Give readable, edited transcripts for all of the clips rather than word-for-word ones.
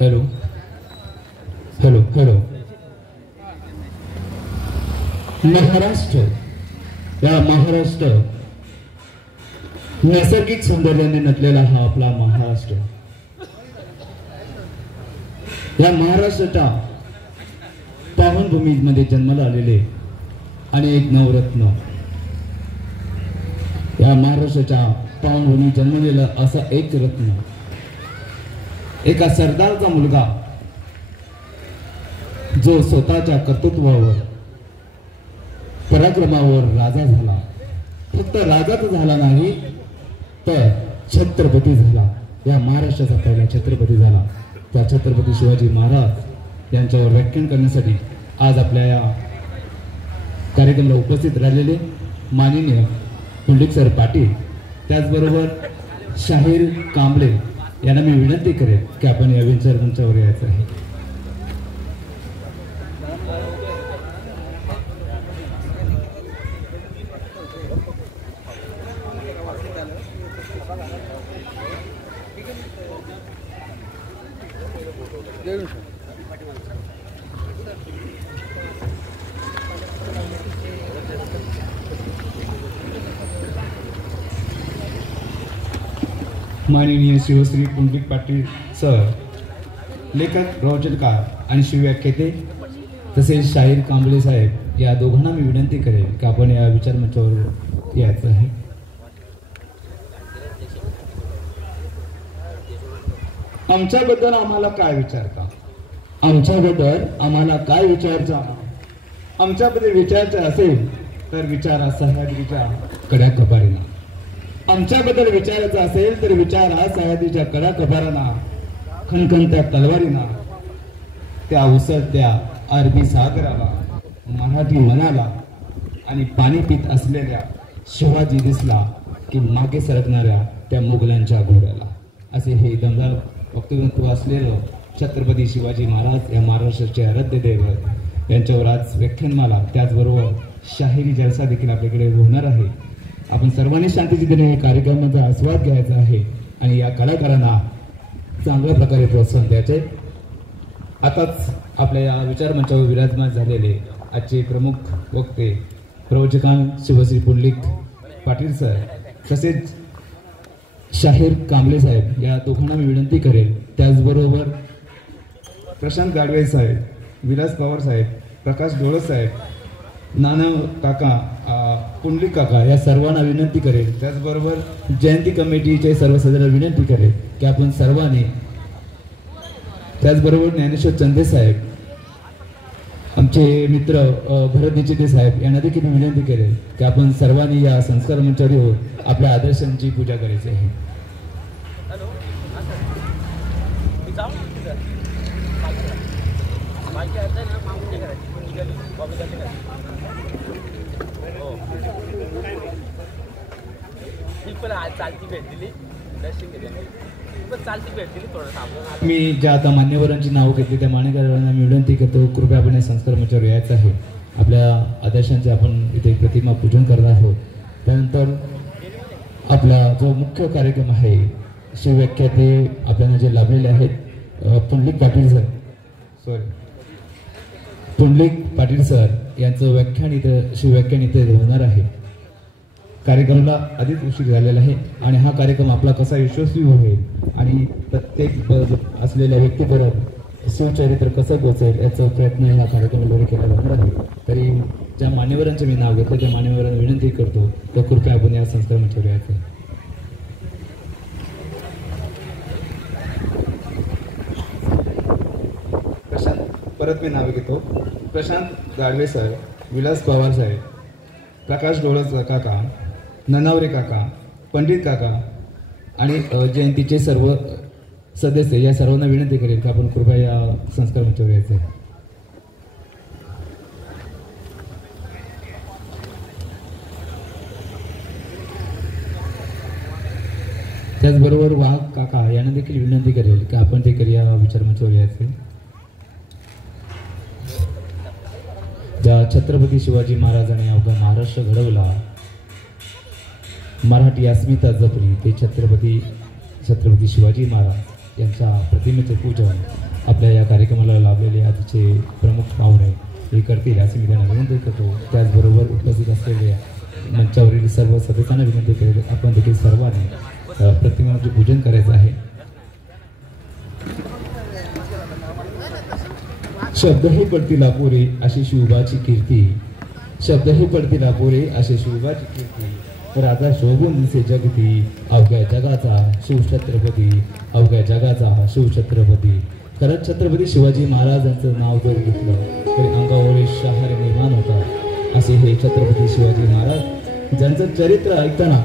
Hello hello hello. Maharashtra, या महाराष्ट्र नैसर्गिक सौंदर्याने नटलेला हा आपला महाराष्ट्र. या महाराष्ट्राच्या पावनभूमीमध्ये जन्माला आलेले अनेक नवरत्न, या महाराष्ट्राच्या पावनभूमीत जन्मलेला असा एक रत्न, एका सरदारचा मुलगा जो स्वतःच्या कर्तृत्वावर पराक्रमावर राजा झाला. फक्त राजाच झाला नाही तर छत्रपती झाला. या महाराष्ट्राचा पहिला छत्रपती झाला. त्या छत्रपती शिवाजी महाराज यांच्यावर व्याख्यान करण्यासाठी आज आपल्या या कार्यक्रमाला उपस्थित राहिलेले माननीय पुंडलिक सर पाटील, त्याचबरोबर शाहीर कांबळे यांना मी विनंती करेन की आपण या विचार मंचावर यायचं आहे. माननीय शिवश्री पुंडलिक पाटील सर, लेखक, प्रवचनकार आणि शिवव्याख्याते तसेच शाहीर कांबळे साहेब, या दोघांना मी विनंती करेन की आपण या विचारमंचावर यायचं आहे. आमच्याबद्दल आम्हाला काय विचारता? आमच्याबद्दल आम्हाला काय विचारता? आमच्याबद्दल विचारायचं असेल तर विचारा सह्याद्रीच्या कड्या कपारीना. आमच्याबद्दल विचारायचं असेल तर विचारा सह्याद्रीच्या कड्या कपारांना, खणखणत्या तलवारीना, त्या उसळत्या अरबी सागराला, मराठी मनाला आणि पाणी पित असलेल्या शिवाजी दिसला की मागे सरकणाऱ्या त्या मुघलांच्या घोड्याला. असे हे दमदार वक्तव्य असलेलं छत्रपती शिवाजी महाराज या महाराष्ट्राचे आराध्य दैवत यांच्यावर आज व्याख्यानमाला, त्याचबरोबर शाहिरी जलसा देखील आपल्याकडे होणार आहे. आपण सर्वांनी शांततेने या कार्यक्रमाचा आस्वाद घ्यायचा आहे आणि या कलाकारांना चांगल्या प्रकारे प्रोत्साहन द्यायचे. आताच आपल्या या विचारमंचावर विराजमान झालेले आजचे प्रमुख वक्ते प्रवचकान शिवश्री पुंडलिक पाटील सर तसेच शाहीर कांबळे साहेब, या दोघांना मी विनंती करेल. त्याचबरोबर प्रशांत गाडवे साहेब, विलास पवार साहेब, प्रकाश डोळे साहेब, नाना काका, पुंडलिक काका, या सर्वांना विनंती करेल. त्याचबरोबर जयंती कमिटीचे सर्व सदस्यांना विनंती करेल की आपण सर्वांनी, त्याचबरोबर ज्ञानेश्वर चंदे साहेब, आमचे मित्र भरत निचिते साहेब, यांना देखील विनंती करेल की आपण सर्वांनी या संस्कार मंचावर येऊन आपल्या आदर्शांची पूजा करायची आहे. मी ज्या आता मान्यवरांची नाव घेतली त्या मान्यवरांना मी विनंती करतो, कृपया आपण संस्कार मंचावर यायचं आहे. आपल्या आदर्शांचे आपण इथे प्रतिमा पूजन करणार आहोत. त्यानंतर आपला जो मुख्य कार्यक्रम आहे, शिवव्याख्याते आपल्याला जे लाभलेले आहेत पुंडलिक पाटील सर यांचं व्याख्यान इथं शिवव्याख्यान इथे होणार आहे. कार्यक्रमाला आधीच उशीर झालेला आहे आणि हा कार्यक्रम आपला कसा यशस्वी होईल आणि प्रत्येक असलेल्या व्यक्तीबरोबर शिवचरित्र कसं पोचेल याचा प्रयत्न या कार्यक्रमाद्वारे केला जाणार आहे. तरी ज्या मान्यवरांचे मी नाव घेतलं त्या मान्यवरांना विनंती करतो तर कृपया आपण या संस्कार मंचावर यायचं. परत मी नावे घेतो. प्रशांत गाडवे सर, विलास पवार साहेब, प्रकाश डोळे काका, ननावरे काका, पंडित काका आणि जयंतीचे सर्व सदस्य, या सर्वांना विनंती करेल की आपण कृपया या संस्कार मंचावर यायचं. त्याचबरोबर वाघ काका यांना देखील विनंती करेल की आपण देखील या विचारमंचावर यायचे. ज्या छत्रपती शिवाजी महाराजांनी अवघा महाराष्ट्र घडवला, मराठी अस्मिता जपली, ते छत्रपती छत्रपती शिवाजी महाराज यांच्या प्रतिमेचे पूजन आपल्या या कार्यक्रमाला लाभलेले आजचे प्रमुख पाहुणे हे करतील असे मी त्यांना विनंती करतो. त्याचबरोबर उपस्थित असलेल्या मंचावरील सर्व सदस्यांना विनंती करेल आपण देखील सर्वांनी प्रतिमेचे पूजन करायचं आहे. शब्दही पडतील अपुरे अशी शिवबाची कीर्ती, शब्दही पडतील अपुरे अशी शिवबाची कीर्ती, राजा शोभून दिसे जगती, अवघ्या जगाचा शिवछत्रपती, अवघ्या जगाचा शिवछत्रपती. खरंच छत्रपती शिवाजी महाराजांचं नाव जर घेतलं तरी अंगावर शहर निर्माण होतात. असे हे छत्रपती शिवाजी महाराज ज्यांचं चरित्र ऐकताना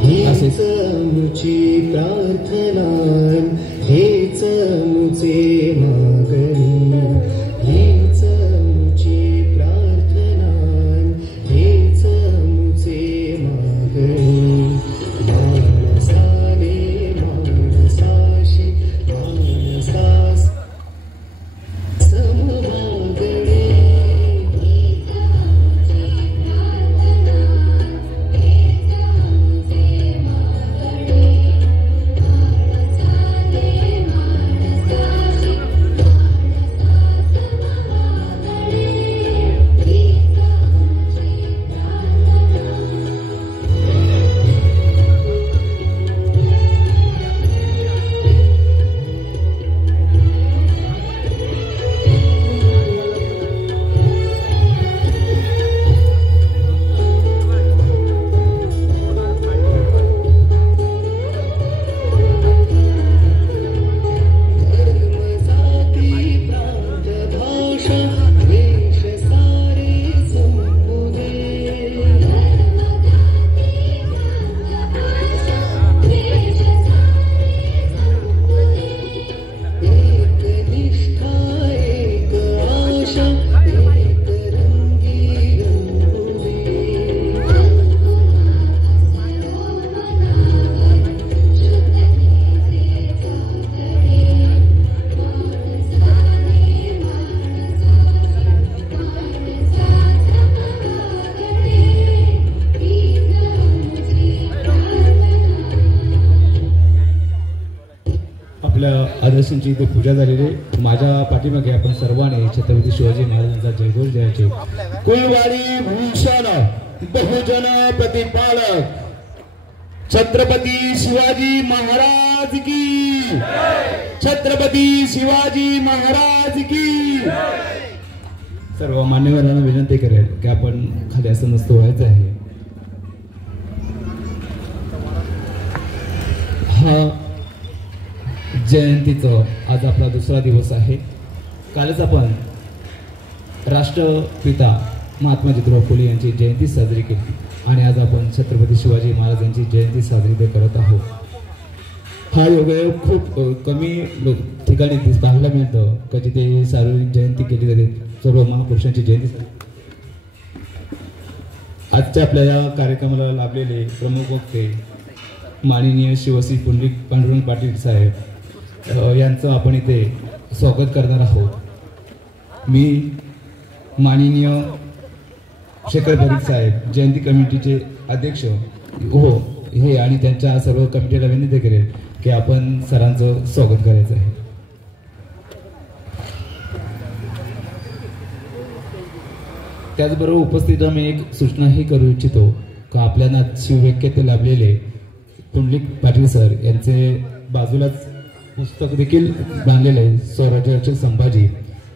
हेच मुची प्रार्थना, हेच मुचे मागणी, हेच मुची प्रार्थना, हेच मुचे मागणी. मानसाने मानसाशी मानसास समभागणे. आदर्शांची इथे पूजा झालेली. माझ्या पाठीमागे आपण सर्वांनी छत्रपती शिवाजी महाराजांचा जयघोष द्यायचे. कुलवाडी भूषण बहुजन प्रतिपालक छत्रपती शिवाजी महाराज की, छत्रपती शिवाजी महाराज की. सर्व मान्यवरांना विनंती करेल की आपण खाली असं नसतं व्हायचं आहे. हा जयंतीचं आज आपला दुसरा दिवस आहे. कालच आपण राष्ट्रपिता महात्मा ज्योतिराव फुले यांची जयंती साजरी केली आणि आज आपण छत्रपती शिवाजी महाराजांची जयंती साजरी करत आहोत. हा योग खूप कमी ठिकाणी पाहायला मिळतं का जिथे सार्वजनिक जयंती केली जाते, सर्व महापुरुषांची जयंती. आजच्या आपल्या या कार्यक्रमाला लाभलेले प्रमुख वक्ते माननीय शिवश्री पुंडलिक पांडुरंग पाटील साहेब यांचं आपण इथे स्वागत करणार आहोत. मी माननीय शेखर परीख साहेब जयंती कमिटीचे अध्यक्ष हो हे आणि त्यांच्या सर्व कमिटीला विनंती करेल की आपण सरांचं स्वागत करायचं आहे. त्याचबरोबर उपस्थित मी एक सूचनाही करू इच्छितो का आपल्याला शिवव्याख्यात लाभलेले पुंडलिक पाटील सर यांचे बाजूलाच पुस्तक देखील बांधलेलं आहे स्वराज्याचे संभाजी.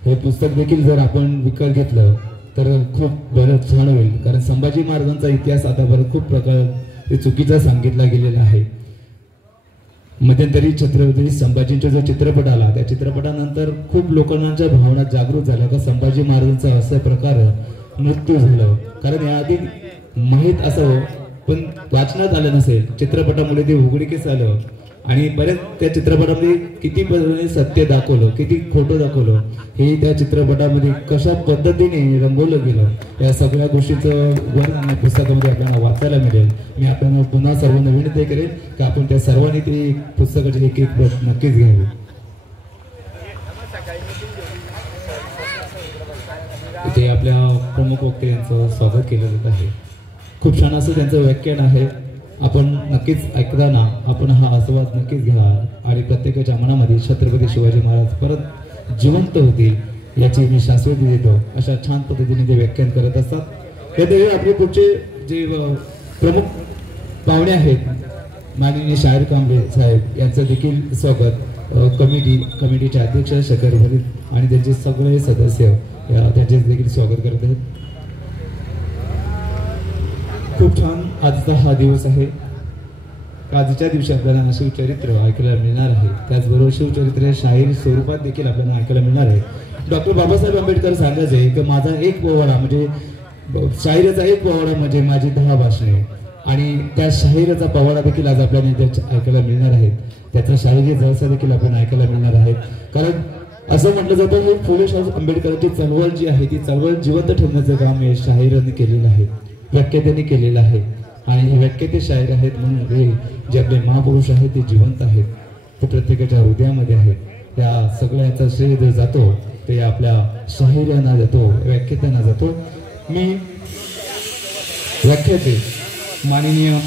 हे पुस्तक देखील जर आपण विकत घेतलं तर खूप बरं छान होईल, कारण संभाजी महाराजांचा इतिहास आतापर्यंत खूप प्रकारे चुकीचा सांगितला गेलेला आहे. मध्यंतरी छत्रपती संभाजींचा जो चित्रपट आला त्या चित्रपटानंतर खूप लोकांच्या भावना जागृत झाल्या का संभाजी महाराजांचा असा प्रकार मृत्यू झालं. कारण याआधी माहीत असावं पण वाचनात आलं नसेल, चित्रपटामुळे ते उघडकीस आलं आणि बरेच त्या चित्रपटामध्ये किती सत्य दाखवलं किती खोटं दाखवलं हे त्या चित्रपटामध्ये कशा पद्धतीने रंगवलं गेलं या सगळ्या गोष्टीचं वर्णन पुस्तकामध्ये आपल्याला वाचायला मिळेल. मी आपल्याला पुन्हा सर्वांना विनंती करेन की आपण त्या सर्वांनी ते पुस्तकाची एक एक प्रत नक्कीच घ्यावी. इथे आपल्या प्रमुख वक्ते यांचं स्वागत केलं जात आहे. खूप छान असं त्यांचं व्याख्यान आहे. आपण नक्कीच ऐकताना आपण हा आस्वाद नक्कीच घ्या आणि प्रत्येकाच्या मनामध्ये छत्रपती शिवाजी महाराज परत जिवंत होतील याची मी शाश्वती देतो. अशा छान पद्धतीने ते व्याख्यान करत असतात. यातही आपले पुढचे जे प्रमुख पाहुणे आहेत माननीय शाहीर कांबळे साहेब यांचं देखील स्वागत कमिटीचे अध्यक्ष शेखर भरीत आणि त्यांचे सगळे सदस्य त्यांचे देखील स्वागत करत आहेत. खूप छान आजचा हा दिवस आहे. आजच्या दिवशी आपल्याला शिवचरित्र ऐकायला मिळणार आहे. त्याचबरोबर शिवचरित्र शाहीर स्वरूपात देखील आपल्याला ऐकायला मिळणार आहे. डॉक्टर बाबासाहेब आंबेडकर सांगायचे की माझा एक पोवाडा म्हणजे शाहिरीचा एक पोवाडा म्हणजे माझी 10 भाषणे आणि त्या शाहिरीचा पोवाडा देखील आज आपल्याला ऐकायला मिळणार आहे. त्याचा शाहिरी जलसा देखील आपल्याला ऐकायला मिळणार आहे. कारण असं म्हटलं जातं की फुले शाहू आंबेडकरांची चळवळ जी आहे ती चळवळ जिवंत ठेवण्याचं काम हे शाहिरांनी केलेलं आहे, व्याख्यात्यांनी केलेलं आहे. आणि हे व्याख्याते शाहीर आहेत म्हणून हे जे आपले महापुरुष आहेत ते जिवंत आहेत, ते प्रत्येकाच्या हृदयामध्ये आहेत. त्या सगळ्याचा श्रेय जो जातो ते आपल्या शाहिरांना जातो, व्याख्यात्यांना जातो. मी व्याख्याते माननीय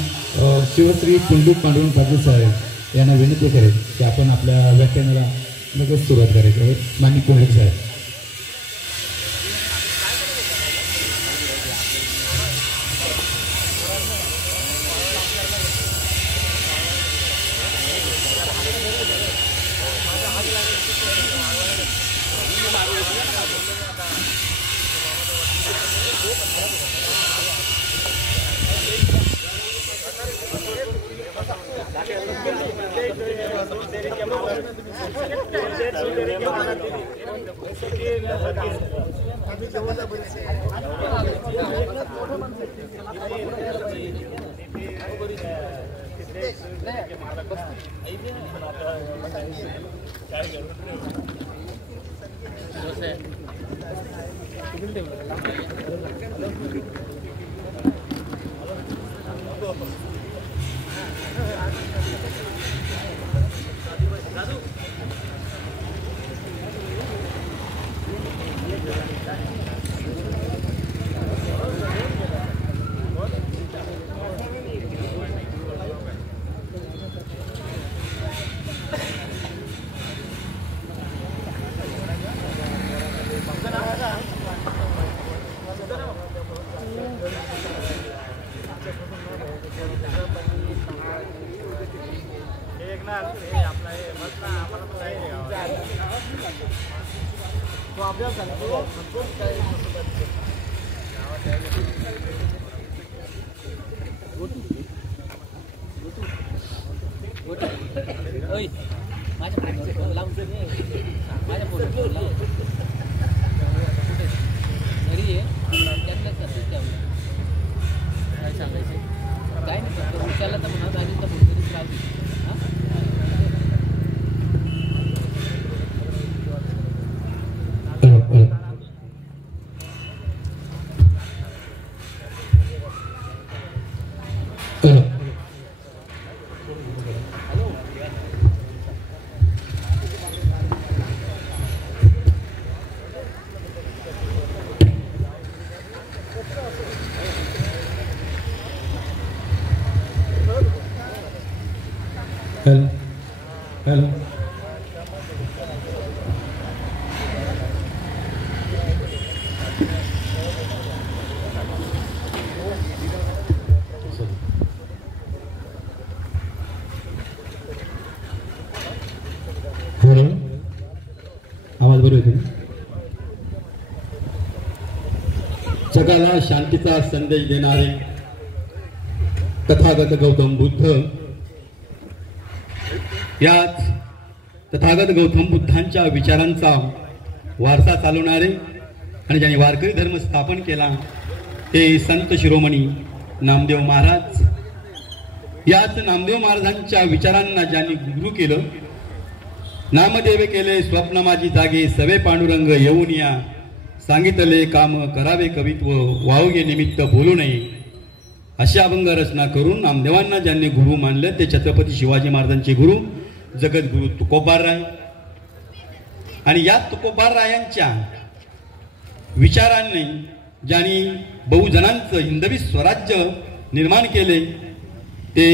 शिवश्री पुंडलिक पांडुरंग पाटील साहेब यांना विनंती करेल की आपण आपल्या व्याख्यानाला लगेच सुरुवात करायची आहे. माननीय पुंडलिक साहेब. हॅलो आवाज बरोबर येतो. जगाला शांतीचा संदेश देणारे तथागत गौतम बुद्ध, याच तथागत गौतम बुद्धांच्या विचारांचा वारसा चालवणारे आणि ज्यांनी वारकरी धर्म स्थापन केला ते संत शिरोमणी नामदेव महाराज. याच नामदेव महाराजांच्या विचारांना ज्यांनी गुरु केलं, नामदेव केले स्वप्न माझी जागे, सवे पांडुरंग येऊन या, सांगितले काम करावे कवित्व, वाहुगे निमित्त बोलू नये, अशी अभंग रचना करून नामदेवांना ज्यांनी गुरु मानले ते छत्रपती शिवाजी महाराजांचे गुरु जगद्गुरु तुकोबाराय. आणि या तुकोबारायांच्या विचारांनी ज्यांनी बहुजनांचं हिंदवी स्वराज्य निर्माण केले ते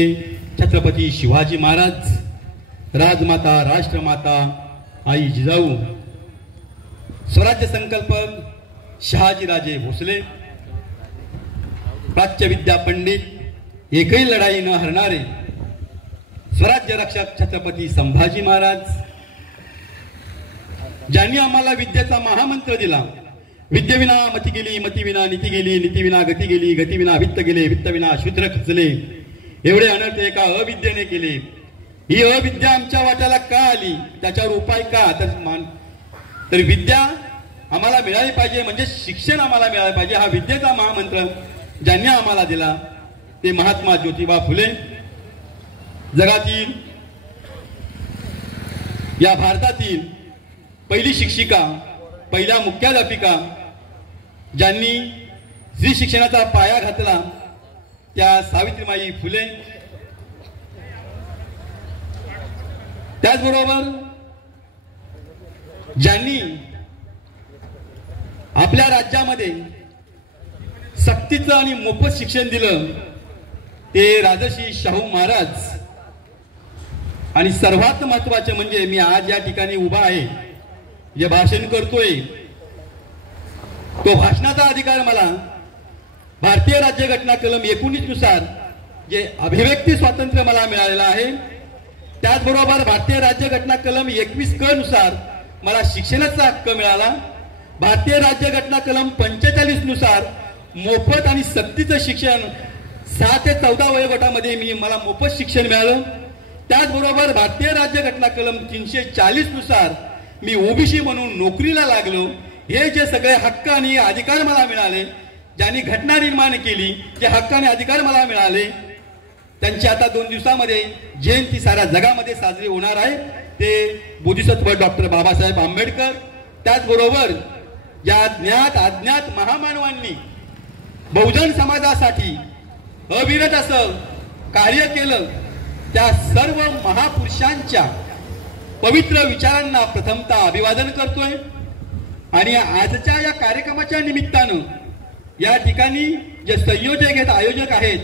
छत्रपती शिवाजी महाराज, राजमाता, राष्ट्रमाता आई जिजाऊ, स्वराज्य संकल्पक शहाजीराजे भोसले, प्राच्य विद्या पंडित, एकही लढाई न हरणारे स्वराज्य रक्षक छत्रपती संभाजी महाराज, ज्यांनी आम्हाला विद्येचा महामंत्र दिला. विद्येविना मती गेली, मतीविना नीती गेली, नीतीविना गती गेली, गतीविना वित्त गेले, वित्तविना शूद्र खचले. एवढे अनर्थ एका अविद्येने केले. ही अविद्या आमच्या वाट्याला का आली, त्याच्यावर उपाय का? तर विद्या आम्हाला मिळाली पाहिजे, म्हणजे शिक्षण आम्हाला मिळालं पाहिजे. हा विद्येचा महामंत्र ज्यांनी आम्हाला दिला ते महात्मा ज्योतिबा फुले. जगातील, या भारतातील पहिली शिक्षिका, पहिल्या मुख्याध्यापिका, ज्यांनी स्त्री शिक्षणाचा पाया घातला त्या सावित्रीबाई फुले. त्याचबरोबर ज्यांनी आपल्या राज्यामध्ये सक्तीचं आणि मोफत शिक्षण दिलं ते राजर्षी शाहू महाराज. आणि सर्वात महत्वाचे म्हणजे मी आज या ठिकाणी उभा आहे, जे भाषण करतोय, तो भाषणाचा अधिकार मला भारतीय राज्यघटना कलम 19 नुसार जे अभिव्यक्ती स्वातंत्र्य मला मिळालेलं आहे, त्याचबरोबर भारतीय राज्यघटना कलम 21 क नुसार मला शिक्षणाचा हक्क मिळाला. भारतीय राज्यघटना कलम 45 नुसार मोफत आणि सक्तीचं शिक्षण 6 ते 14 वयोगटामध्ये मला मोफत शिक्षण मिळालं. त्याचबरोबर भारतीय राज्यघटना कलम 340 नुसार मी ओबीसी म्हणून नोकरीला लागलो. हे जे सगळे हक्क आणि अधिकार मला मिळाले, ज्यांनी घटना निर्माण केली, जे हक्क आणि अधिकार मला मिळाले, त्यांची आता 2 दिवसामध्ये जयंती साऱ्या जगामध्ये साजरी होणार आहे. ते बोधिसत्व डॉक्टर बाबासाहेब आंबेडकर. त्याचबरोबर ज्या ज्ञात अज्ञात महामानवांनी बहुजन समाजासाठी अविरत असं कार्य केलं, त्या सर्व महापुरुषांच्या पवित्र विचारांना प्रथमतः अभिवादन करतोय. आणि आजच्या या कार्यक्रमाच्या निमित्तानं या ठिकाणी जे संयोजक आहेत, आयोजक आहेत,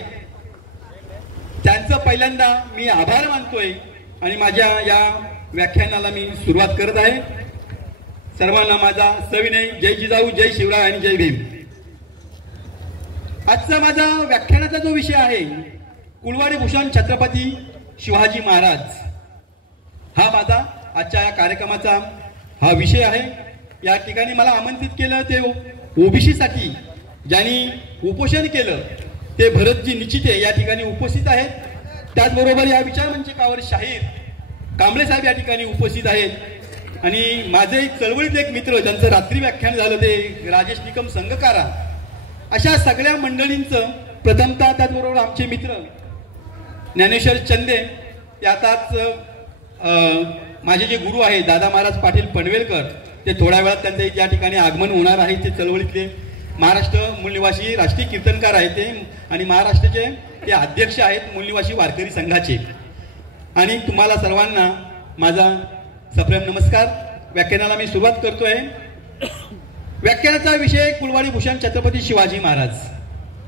त्यांचं पहिल्यांदा मी आभार मानतोय आणि माझ्या या व्याख्यानाला मी सुरुवात करत आहे. सर्वांना माझा सविनय जय जिजाऊ, जय शिवराय आणि जय भीम. आजचा माझा व्याख्यानाचा जो विषय आहे कुलवाडी भूषण छत्रपती शिवाजी महाराज, हा माझा आजच्या या कार्यक्रमाचा हा विषय आहे. या ठिकाणी मला आमंत्रित केलं ते ओबीसी साठी ज्यांनी उपोषण केलं ते भरतजी निचिते या ठिकाणी उपस्थित आहेत. त्याचबरोबर या विचारमंचकावर शाहीर कांबळे साहेब या ठिकाणी उपस्थित आहेत. आणि माझे चळवळीत एक मित्र ज्यांचं रात्री व्याख्यान झालं ते राजेश निकम संघकारा. अशा सगळ्या मंडळींचं प्रथमतः, त्याचबरोबर आमचे मित्र ज्ञानेश्वर चंदे, ते आताच माझे जे गुरु आहे दादा महाराज पाटील पनवेलकर, ते थोड्या वेळात त्यांचे या ठिकाणी आगमन होणार आहे. ते चळवळीतले महाराष्ट्र मूलनिवासी राष्ट्रीय कीर्तनकार आहेत ते, आणि महाराष्ट्राचे ते अध्यक्ष आहेत मूलनिवासी वारकरी संघाचे. आणि तुम्हाला सर्वांना माझा सप्रेम नमस्कार. व्याख्यानाला मी सुरुवात करतोय. व्याख्यानाचा विषय कुलवाडी भूषण छत्रपती शिवाजी महाराज.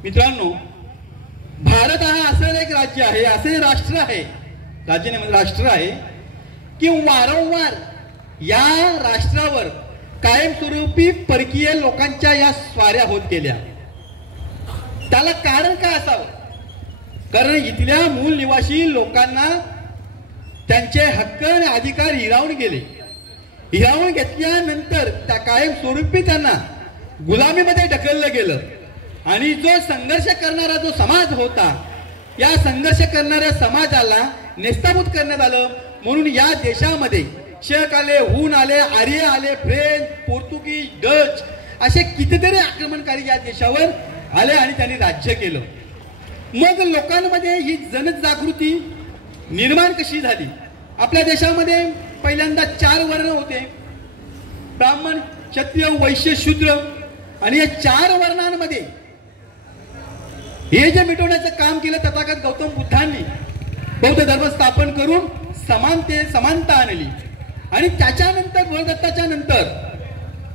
मित्रांनो, भारत हा असं एक राज्य आहे, असे राष्ट्र आहे, राज्य नाही म्हणजे राष्ट्र आहे, की वारंवार या राष्ट्रावर कायमस्वरूपी परकीय लोकांच्या या स्वाऱ्या होत गेल्या. त्याला कारण काय असावं? कारण इथल्या मूल निवासी लोकांना त्यांचे हक्क आणि अधिकार हिरावून गेले. हिरावून घेतल्यानंतर त्या कायमस्वरूपी त्यांना गुलामीमध्ये ढकललं गेलं. आणि जो संघर्ष करणारा जो समाज होता, या संघर्ष करणाऱ्या समाजाला नेस्ताभूत करण्यात आलं. म्हणून या देशामध्ये शेख आले, हून आले, आर्य आले, फ्रेंच, पोर्तुगीज, डच असे कितीतरी आक्रमणकारी या देशावर आले आणि त्यांनी राज्य केलं. मग लोकांमध्ये ही जनजागृती निर्माण कशी झाली? आपल्या देशामध्ये पहिल्यांदा 4 वर्ण होते, ब्राह्मण, क्षत्रिय, वैश्य, शूद्र. आणि या 4 वर्णांमध्ये हे जे मिटवण्याचं काम केलं तथागत गौतम बुद्धांनी बौद्ध धर्म स्थापन करून समानता आणली. आणि त्याच्यानंतर गुरुदत्ताच्या नंतर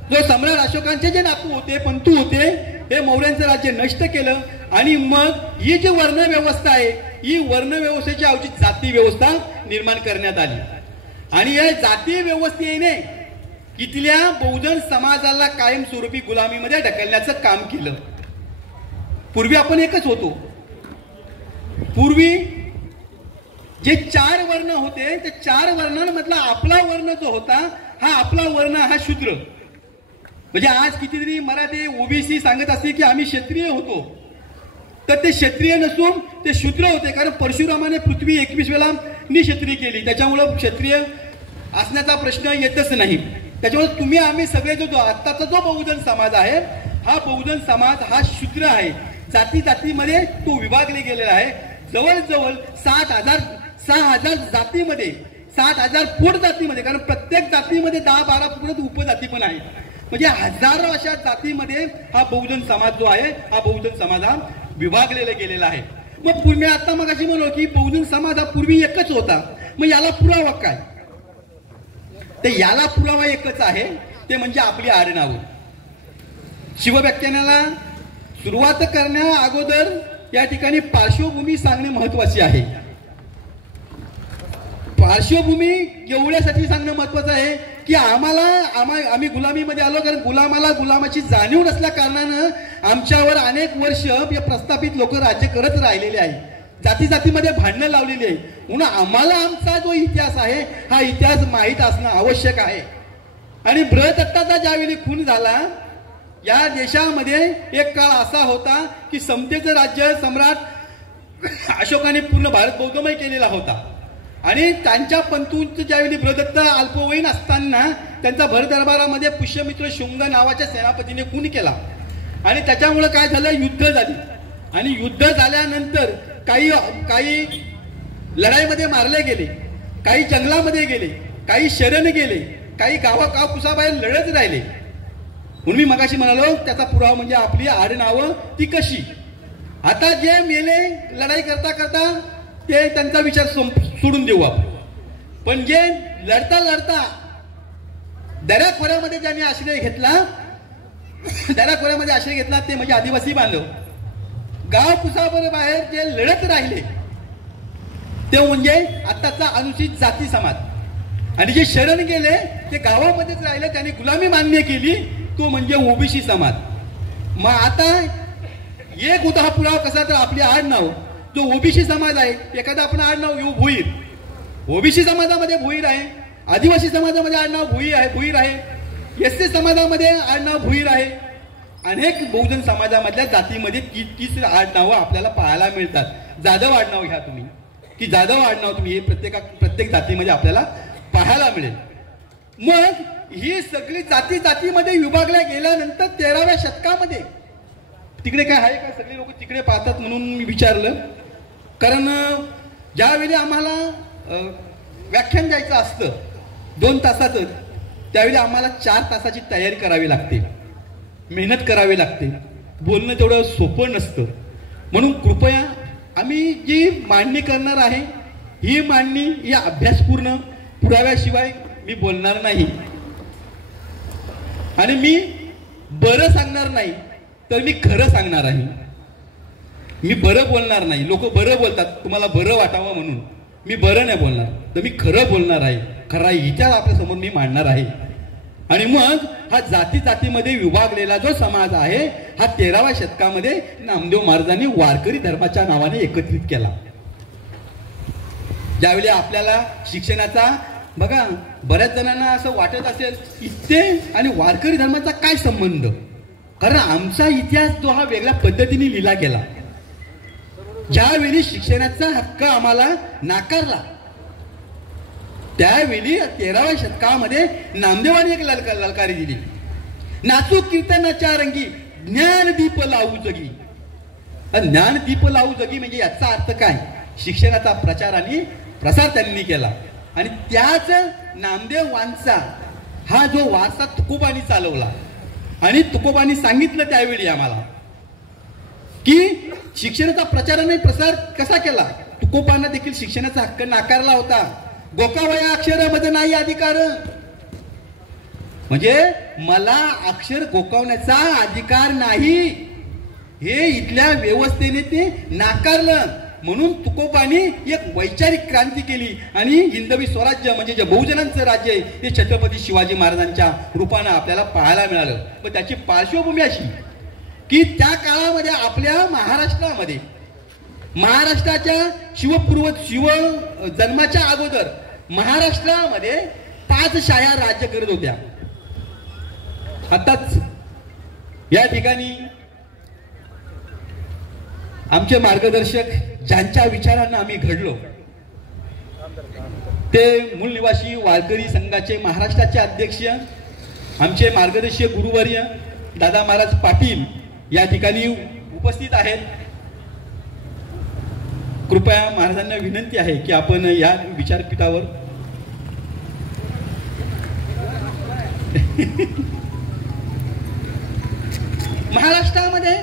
जो सम्राट अशोकांचे जे नातू होते, पंतू होते, हे मौर्यांचं राज्य नष्ट केलं आणि मग ही जी वर्ण व्यवस्था आहे ही वर्ण व्यवस्थेच्या ऐवजी जाती व्यवस्था निर्माण करण्यात आली आणि या जाती व्यवस्थेने इथल्या बहुजन समाजाला कायमस्वरूपी गुलामीमध्ये ढकलण्याचं काम केलं. पूर्वी आपण एकच होतो. पूर्वी जे 4 वर्ण होते ते 4 वर्णांमधला आपला वर्ण जो होता हा आपला वर्ण हा शूद्र. म्हणजे आज कितीतरी मराठी ओबीसी सांगत असते की आम्ही क्षत्रिय होतो, तर ते क्षत्रिय नसून ते शूद्र होते. कारण परशुरामाने पृथ्वी 21 वेळा निक्षत्रिय केली, त्याच्यामुळं क्षत्रिय असण्याचा प्रश्न येतच नाही. त्याच्यामुळे तुम्ही आम्ही सगळे जो आत्ताचा जो बहुजन समाज आहे हा बहुजन समाज हा शूद्र आहे. जाती जातीमध्ये तो विभागले गेलेला आहे. जवळजवळ 6,000 जातीमध्ये 6,000 पोट जातीमध्ये, कारण प्रत्येक जातीमध्ये 10-12 पुढे उपजाती पण आहेत. म्हणजे हजारो अशा जातीमध्ये हा बहुजन समाज जो आहे हा बहुजन समाज हा विभागलेला गेलेला आहे. मग पूर्वी आता मग अशी म्हणलो की बहुजन समाज हा पूर्वी एकच होता. मग याला पुरावा काय? तर याला पुरावा एकच आहे, ते म्हणजे आपली आडनावं. शिवव्याख्यानाला सुरुवात करण्या अगोदर या ठिकाणी पार्श्वभूमी सांगणे महत्वाचे आहे. पार्श्वभूमी एवढ्यासाठी सांगणं महत्वाचं आहे की आम्ही गुलामीमध्ये आलो, कारण गुलामाला गुलामाची जाणीव नसल्या कारणानं आमच्यावर अनेक वर्ष या प्रस्थापित लोक राज्य करत राहिलेले आहे. जाती जातीमध्ये भांडणं लावलेली आहे. म्हणून आम्हाला आमचा जो इतिहास आहे हा इतिहास माहीत असणं आवश्यक आहे. आणि बृहदत्ताचा ज्यावेळी खून झाला या देशामध्ये एक काळ असा होता की समतेचं राज्य सम्राट अशोकाने पूर्ण भारत बौद्धमय केलेला होता आणि त्यांच्या पंतूंचं ज्यावेळी बृहदत्त अल्पवयीन असताना त्यांचा भर दरबारामध्ये पुष्यमित्र शुंग नावाच्या सेनापतीने खून केला आणि त्याच्यामुळे काय झालं, युद्ध झाली. आणि युद्ध झाल्यानंतर काही लढाईमध्ये मारले गेले, काही जंगलामध्ये गेले, काही शरण गेले, काही कुसाबाहेर लढत राहिले. म्हणून मी मगाशी म्हणालो त्याचा पुरावा म्हणजे आपली आडनावं ती कशी. आता जे मेले लढाई करता करता ते त्यांचा विचार सोडून देऊ आपण. पण जे लढता लढता दऱ्याखोऱ्यामध्ये ज्यांनी आश्रय घेतला ते म्हणजे आदिवासी बांधव. गाव कुसाबर बाहेर जे लढत राहिले ते म्हणजे आताचा अनुसूचित जाती समाज आणि जे शरण गेले ते गावामध्येच राहिले, त्यांनी गुलामी मान्य केली, तो म्हणजे ओबीसी समाज. मग आता एक होता हा पुरावा कसा, तर आपली आडनाव जो ओबीसी समाज आहे, एखादा आपण आडनाव घेऊ भोईर, ओबीसी समाजामध्ये भोईर आहे, आदिवासी समाजामध्ये आडनाव भोईर आहे, एसटी समाजामध्ये आडनाव भोईर आहे. अनेक बहुजन समाजामधल्या जातीमध्ये 30 आडनावं आपल्याला पाहायला मिळतात. जाधव आडनाव घ्या तुम्ही की जाधव आडनाव तुम्ही हे प्रत्येक जातीमध्ये आपल्याला पाहायला मिळेल. मग ही सगळी जाती जातीमध्ये विभागल्या गेल्यानंतर 13व्या शतकामध्ये तिकडे काय आहे का, सगळे लोक तिकडे पाहतात म्हणून मी विचारलं. कारण ज्यावेळी आम्हाला व्याख्यान द्यायचं असतं 2 तासाचं, त्यावेळी आम्हाला 4 तासाची तयारी करावी लागते, मेहनत करावी लागते, बोलणं तेवढं सोपं नसतं. म्हणून कृपया आम्ही जी मांडणी करणार आहे ही मांडणी या अभ्यासपूर्ण पुराव्याशिवाय मी बोलणार नाही. आणि मी बरं सांगणार नाही तर मी खरं सांगणार आहे. मी बरं बोलणार नाही. लोक बरं बोलतात तुम्हाला बरं वाटावं म्हणून, मी बरं नाही बोलणार, तर मी खरं बोलणार आहे. खरा इतिहास आपल्या समोर मी मांडणार आहे. आणि मग हा जाती जातीमध्ये विभागलेला जो समाज आहे हा 13व्या शतकामध्ये नामदेव महाराजांनी वारकरी धर्माच्या नावाने एकत्रित केला. ज्यावेळी आपल्याला शिक्षणाचा बघा बऱ्याच जणांना असं वाटत असेल इथे आणि वारकरी धर्माचा काय संबंध, कारण आमचा इतिहास जो हा वेगळ्या पद्धतीने लिहिला गेला. ज्यावेळी शिक्षणाचा हक्क आम्हाला नाकारला त्यावेळी 13व्या शतकामध्ये नामदेवाने एक ललकारी दिली, नाचू कीर्तनाच्या रंगी ज्ञानदीप लावू जगी. ज्ञानदीप लावू जगी म्हणजे याचा अर्थ काय, शिक्षणाचा प्रचार आणि प्रसार त्यांनी केला. आणि त्याच नामदेवांचा हा जो वारसा तुकोबांनी चालवला. आणि तुकोबांनी सांगितलं त्यावेळी आम्हाला की शिक्षणाचा प्रचार आणि प्रसार कसा केला. तुकोबांना देखील शिक्षणाचा हक्क नाकारला होता. गोकावया अक्षरामध्ये नाही अधिकार, म्हणजे मला अक्षर गोकावण्याचा अधिकार नाही. हे इथल्या व्यवस्थेने ते नाकारलं. म्हणून तुकोबांनी एक वैचारिक क्रांती केली आणि हिंदवी स्वराज्य म्हणजे जे बहुजनांचं राज्य आहे ते छत्रपती शिवाजी महाराजांच्या रूपानं आपल्याला पाहायला मिळालं. पण त्याची पार्श्वभूमी अशी की त्या काळामध्ये आपल्या महाराष्ट्राच्या शिव जन्माच्या अगोदर महाराष्ट्रामध्ये 5 शाया राज्य करत होत्या. आताच या ठिकाणी आमचे मार्गदर्शक ज्यांच्या विचारांना आम्ही घडलो ते मूळ निवासी वारकरी संघाचे महाराष्ट्राचे अध्यक्ष आमचे मार्गदर्शक गुरुवर्य दादा महाराज पाटील या ठिकाणी उपस्थित आहेत. कृपया महाराजांना विनंती आहे की आपण या विचारपीठावर महाराष्ट्रामध्ये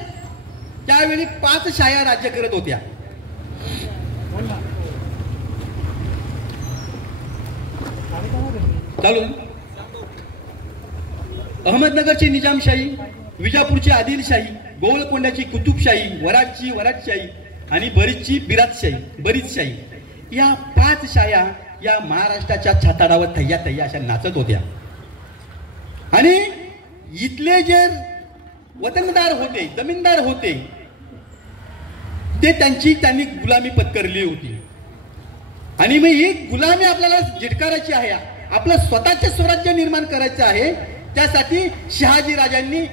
त्यावेळी 5 शाया राज्य करत होत्या. चालू अहमदनगरची निजामशाही, विजापूरची आदिलशाही, गोवळकोंड्याची कुतुबशाही, वराडची वराडशाही आणि बरीचची बरीचशाही या 5 शाया या महाराष्ट्राच्या छाताडावर थय्या थय्या अशा नाचत होत्या. आणि इथले जे वतनदार होते, जमीनदार होते ते त्यांनी गुलामी पत्करली होती. आणि मग ही गुलामी आपल्याला झिटकारायची आहे, आपलं स्वतःचे स्वराज्य निर्माण करायचं आहे. त्यासाठी शहाजी राजांनी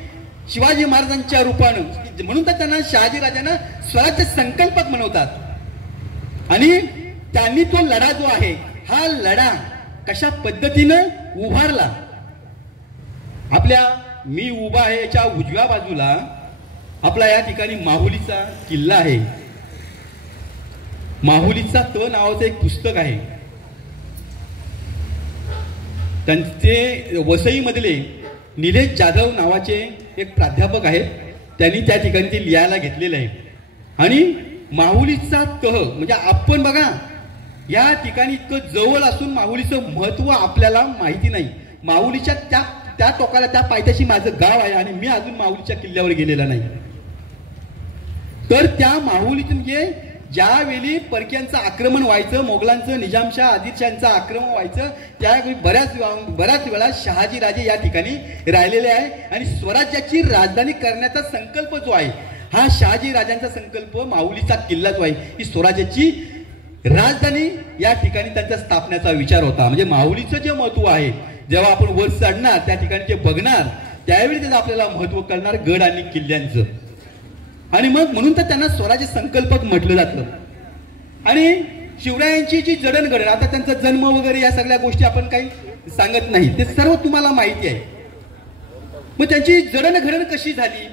शिवाजी महाराजांच्या रूपानं, म्हणून तर त्यांना शहाजी राजांना स्वराज्य संकल्पक म्हणवतात. आणि त्यांनी तो लढा जो आहे हा लढा कशा पद्धतीनं उभारला. आपल्या मी उभा आहे याच्या उजव्या बाजूला आपला या ठिकाणी माहुलीचा किल्ला आहे. माहुलीचा नावाचं एक पुस्तक आहे. त्यांचे वसईमधले निलेश जाधव नावाचे एक प्राध्यापक आहेत, त्यांनी त्या ठिकाणी ते लिहायला घेतलेलं आहे. आणि माहुलीचा म्हणजे आपण बघा या ठिकाणी इतकं जवळ असून माहुलीचं महत्व आपल्याला माहिती नाही. माहुलीच्या त्या टोकाला त्या पायथ्याशी माझं गाव आहे आणि मी अजून माहुलीच्या किल्ल्यावर गेलेला नाही. तर त्या माहुलीतून म्हणजे ज्यावेळी परक्यांचं आक्रमण व्हायचं, मोगलांचं, निजामशाह, आदिलशाहांचं आक्रमण व्हायचं, त्यावेळी बऱ्याच वेळा शहाजी राजे या ठिकाणी राहिलेले आहे. आणि स्वराज्याची राजधानी करण्याचा संकल्प जो आहे हा शहाजी राजांचा संकल्प, माहुलीचा किल्ला जो आहे ही स्वराज्याची राजधानी या ठिकाणी त्यांच्या स्थापनेचा विचार होता. म्हणजे माहुलीचं जे महत्व आहे जेव्हा आपण वर चढणार त्या ठिकाणी ते बघणार त्यावेळी त्याचं आपल्याला महत्व कळणार गड आणि किल्ल्यांचं. आणि मग म्हणून तर त्यांना स्वराज्य संकल्पक म्हटलं जातं. आणि शिवरायांची जी जडणघडण, आता त्यांचा जन्म वगैरे या सगळ्या गोष्टी आपण काही सांगत नाही, ते सर्व तुम्हाला माहिती आहे. मग त्यांची जडणघडण कशी झाली,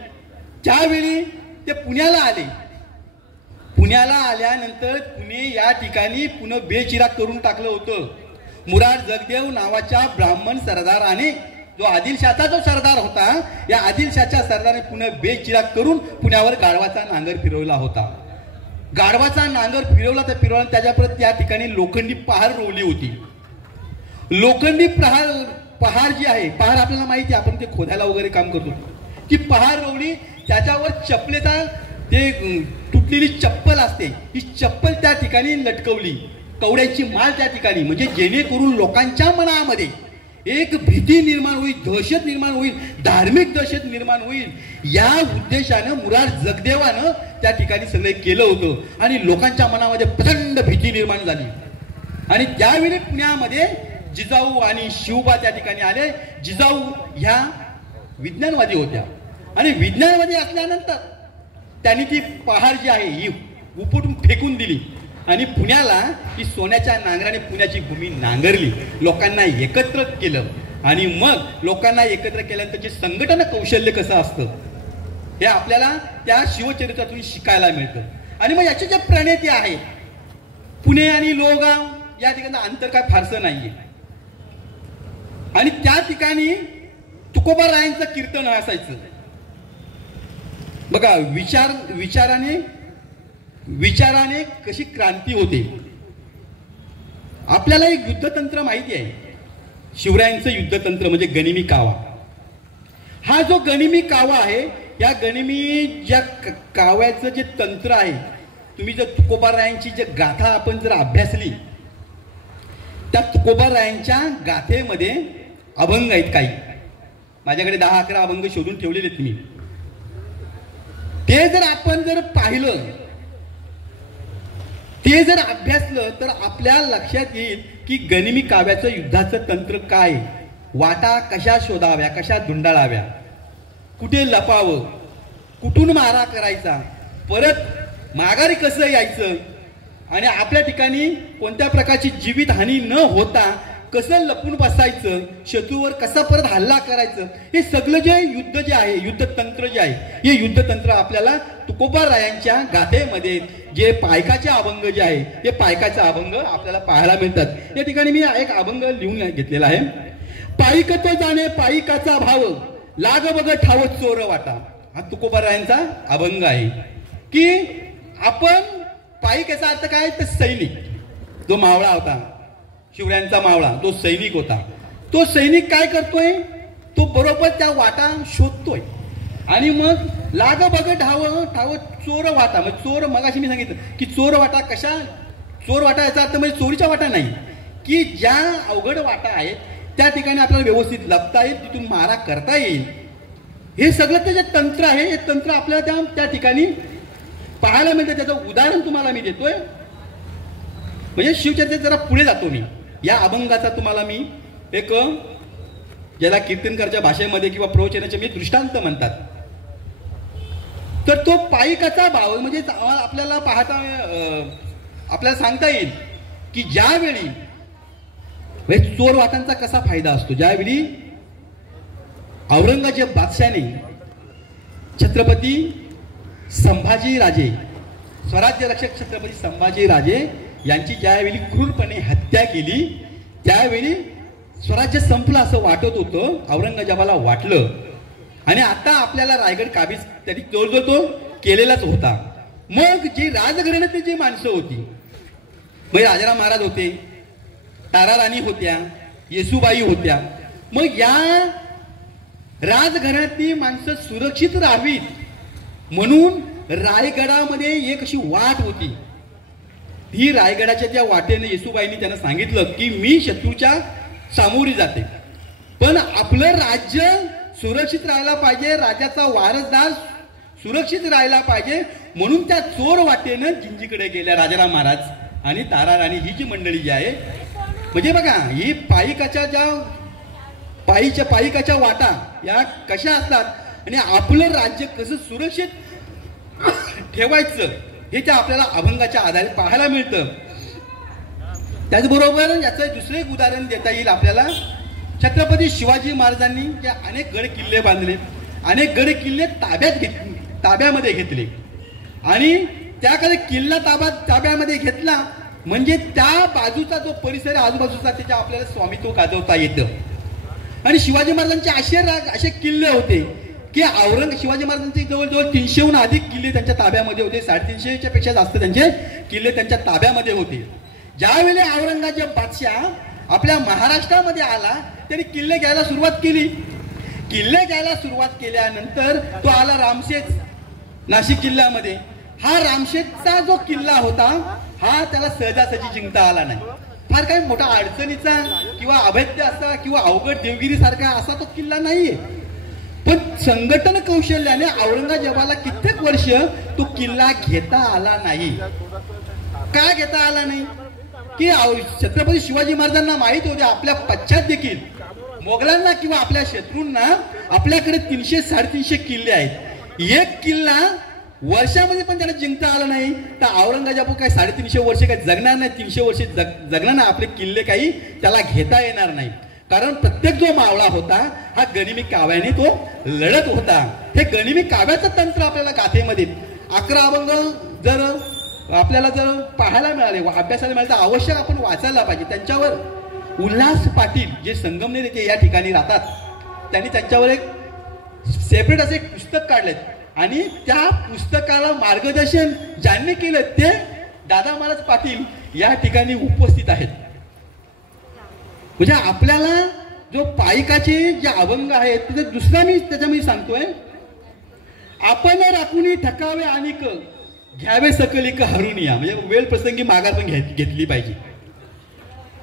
ज्यावेळी ते पुण्याला आले, पुण्याला आल्यानंतर पुणे या ठिकाणी पुणे बेचिराग करून टाकलं होतं. मुरार जगदेव नावाच्या ब्राह्मण सरदाराने, जो आदिलशाहचा जो सरदार होता, या आदिलशाहच्या सरदाराने पुणे बेचिराग करून पुण्यावर गाढवाचा नांगर फिरवला होता. गाढवाचा नांगर फिरवला तर फिरवला, त्याच्यापर्यंत त्या ठिकाणी लोखंडी पहार रोवली होती. लोखंडी पहार जी आहे, पहार आपल्याला माहिती आहे, आपण ते खोदायला वगैरे काम करतो, ती पहार रोवली. त्याच्यावर चपलेचा ते तुटलेली चप्पल असते, ही चप्पल त्या ठिकाणी लटकवली. कवड्यांची माळ त्या ठिकाणी, म्हणजे जेणेकरून लोकांच्या मनामध्ये एक भीती निर्माण होईल, दहशत निर्माण होईल, धार्मिक दहशत निर्माण होईल, या उद्देशानं मुरार जगदेवानं त्या ठिकाणी सगळे केलं होतं. आणि लोकांच्या मनामध्ये प्रचंड भीती निर्माण झाली. आणि त्यावेळी पुण्यामध्ये जिजाऊ आणि शिवबा त्या ठिकाणी आले. जिजाऊ ह्या विज्ञानवादी होत्या आणि विज्ञानवादी असल्यानंतर त्यांनी ती पहार जी आहे ही उपटून फेकून दिली आणि पुण्याला ही सोन्याच्या नांगराने पुण्याची भूमी नांगरली, लोकांना एकत्र केलं. आणि मग लोकांना एकत्र केल्यानंतर जे संघटन कौशल्य कसं असतं हे आपल्याला त्या शिवचरित्रातून शिकायला मिळतं. आणि मग याचे जे प्रणेते आहे, पुणे आणि लोहगाव या ठिकाणी अंतर काय फारसं नाहीये. आणि त्या ठिकाणी तुकोबारायांचं कीर्तन असायचं बघा. विचाराने कशी क्रांती होते. आपल्याला एक युद्धतंत्र माहिती आहे, शिवरायांचं युद्धतंत्र म्हणजे गनिमी कावा. हा जो गनिमी कावा आहे या गनिमी ज्या काव्याचं जे तंत्र आहे, तुम्ही जर तुकोबारायांची जे गाथा आपण जर अभ्यासली, त्या तुकोबारायांच्या गाथेमध्ये अभंग आहेत काही. माझ्याकडे 10-11 अभंग शोधून ठेवलेले आहेत मी. ते जर आपण जर पाहिलं, ते जर अभ्यासलं तर आपल्या लक्षात येईल की गनिमी काव्याचं युद्धाचं तंत्र काय, वाटा कशा शोधाव्या, कशा धुंडाळाव्या, कुठे लपावं, कुठून मारा करायचा, परत माघारी कसं यायचं, आणि आपल्या ठिकाणी कोणत्या प्रकारची जीवितहानी न होता कसं लपून बसायचं, शत्रूवर कसा परत हल्ला करायचं, हे सगळं जे युद्ध जे आहे, युद्धतंत्र जे आहे, हे युद्धतंत्र आपल्याला तुकोबारायांच्या गाथेमध्ये जे पायकाचे अभंग जे आहे, हे पायकाचे अभंग आपल्याला पाहायला मिळतात. या ठिकाणी मी एक अभंग लिहून घेतलेला आहे. पायिक तो जाणे पायिकाचा भाव, लाग बघ ठाव चोर वाटा. हा तुकोबारायांचा अभंग आहे की आपण पायिक, याचा अर्थ काय, तर सैनिक. जो मावळा होता, शिवरायांचा मावळा, तो सैनिक होता. तो सैनिक काय करतोय, तो बरोबर त्या वाटा शोधतोय, आणि मग लाग बघ ठाव ठाव चोर वाटा. मग चोर, मगाशी मी सांगितलं की चोर वाटा कशा, चोर वाटा याचा अर्थ म्हणजे चोरीच्या वाटा नाही, की ज्या अवघड वाटा आहेत त्या ठिकाणी आपल्याला व्यवस्थित लपता येईल, तिथून मारा करता येईल. हे सगळं ते जे तंत्र आहे, हे तंत्र आपल्याला त्या ठिकाणी पाहायला मिळतं. त्याचं उदाहरण तुम्हाला मी देतोय. म्हणजे शिवचर्चेत जरा पुढे जातो मी. या अभंगाचा तुम्हाला मी एक, ज्याला कीर्तनकारच्या भाषेमध्ये किंवा प्रवचनाचे मी दृष्टांत म्हणतात, तर तो पायिकाचा भाव म्हणजे आपल्याला पाहता, आपल्याला सांगता येईल की ज्यावेळी चोर वाटांचा कसा फायदा असतो. ज्यावेळी औरंगजेब बादशाने छत्रपती संभाजी राजे, स्वराज्य रक्षक छत्रपती संभाजी राजे यांची ज्यावेळी क्रूरपणे हत्या केली, त्यावेळी स्वराज्य संपलं असं वाटत होतं, औरंगजेबाला वाटलं. आणि आता आपल्याला रायगड काबीज त्यांनी जवळजवळ तो केलेलाच होता. मग जी राजघराण्यातली जी माणसं होती, मग राजाराम महाराज होते, ताराराणी होत्या, येसुबाई होत्या, मग या राजघराण्यातली माणसं सुरक्षित राहावीत म्हणून रायगडामध्ये एक अशी वाट होती. ही रायगडाच्या त्या वाटेने येसुबाईंनी त्यांना सांगितलं की मी शत्रूच्या सामोरी जाते, पण आपलं राज्य सुरक्षित राहायला पाहिजे, राज्याचा वारसदार सुरक्षित राहायला पाहिजे, म्हणून त्या चोर वाटेनं जिंजीकडे गेल्या राजाराम महाराज आणि ताराराणी. ही जी मंडळी जी आहे, म्हणजे बघा, ही पायिकाच्या ज्या पायिकाच्या वाटा या कशा असतात आणि आपलं राज्य कसं सुरक्षित ठेवायचं हे त्या आपल्याला अभंगाच्या आधारे पाहायला मिळतं. त्याचबरोबर याचं दुसरे एक उदाहरण देता येईल आपल्याला. छत्रपती शिवाजी महाराजांनी जे अनेक गड किल्ले बांधले, अनेक गड किल्ले ताब्यामध्ये घेतले, आणि त्याकडे किल्ला ताब्यामध्ये घेतला म्हणजे त्या बाजूचा जो परिसर आहे आजूबाजूचा त्याच्या आपल्याला स्वामित्व गाजवता येतं. आणि शिवाजी महाराजांचे असे किल्ले होते की शिवाजी महाराजांचे जवळजवळ 300हून अधिक किल्ले त्यांच्या ताब्यामध्ये होते. 350च्या पेक्षा जास्त त्यांचे किल्ले त्यांच्या ताब्यामध्ये होते. ज्यावेळी औरंगजेब बादशाह आपल्या महाराष्ट्रामध्ये आला, त्यांनी किल्ले घ्यायला सुरुवात केली. किल्ले घ्यायला सुरुवात केल्यानंतर तो आला रामशेज नाशिक किल्ल्यामध्ये. हा रामशेजचा जो किल्ला होता हा त्याला सहजासहजी जिंकता आला नाही. फार काही मोठा अडचणीचा किंवा अभेद्य असा किंवा अवघड देवगिरी सारखा असा तो किल्ला नाहीये, पण संघटन कौशल्याने औरंगजेबाला कित्येक वर्ष तो किल्ला घेता आला नाही. का घेता आला नाही की छत्रपती शिवाजी महाराजांना माहित होते आपल्या पश्चात देखील मोगलांना किंवा आपल्या शत्रूंना आपल्याकडे 300-350 किल्ले आहेत. एक किल्ला वर्षामध्ये पण त्याला जिंकता आला नाही, तर औरंगजेब काय 350 वर्ष काही जगणार नाही, 300 वर्ष जगणार नाही, आपले किल्ले काही त्याला घेता येणार नाही. कारण प्रत्येक जो मावळा होता हा गनिमी काव्याने तो लढत होता. हे गनिमी काव्याचं तंत्र आपल्याला गाथेमध्ये 11 अभंग जर आपल्याला जर पाहायला मिळाले, अभ्यासाला मिळाले, तर अवश्य आपण वाचायला पाहिजे. त्यांच्यावर उल्हास पाटील जे संगमनेर येथे या ठिकाणी राहतात, त्यांनी त्यांच्यावर एक सेपरेट असे एक पुस्तक काढलेत, आणि त्या पुस्तकाला मार्गदर्शन ज्यांनी केलं ते दादा महाराज पाटील या ठिकाणी उपस्थित आहेत. म्हणजे आपल्याला जो पायिकाचे जे अभंग आहेत ते दुसरा मी त्याच्यामध्ये सांगतोय. आपण राखुनी ठकावे आणि घ्यावे सकलिक हरून या, म्हणजे वेळ प्रसंगी माघार पण घेतली पाहिजे.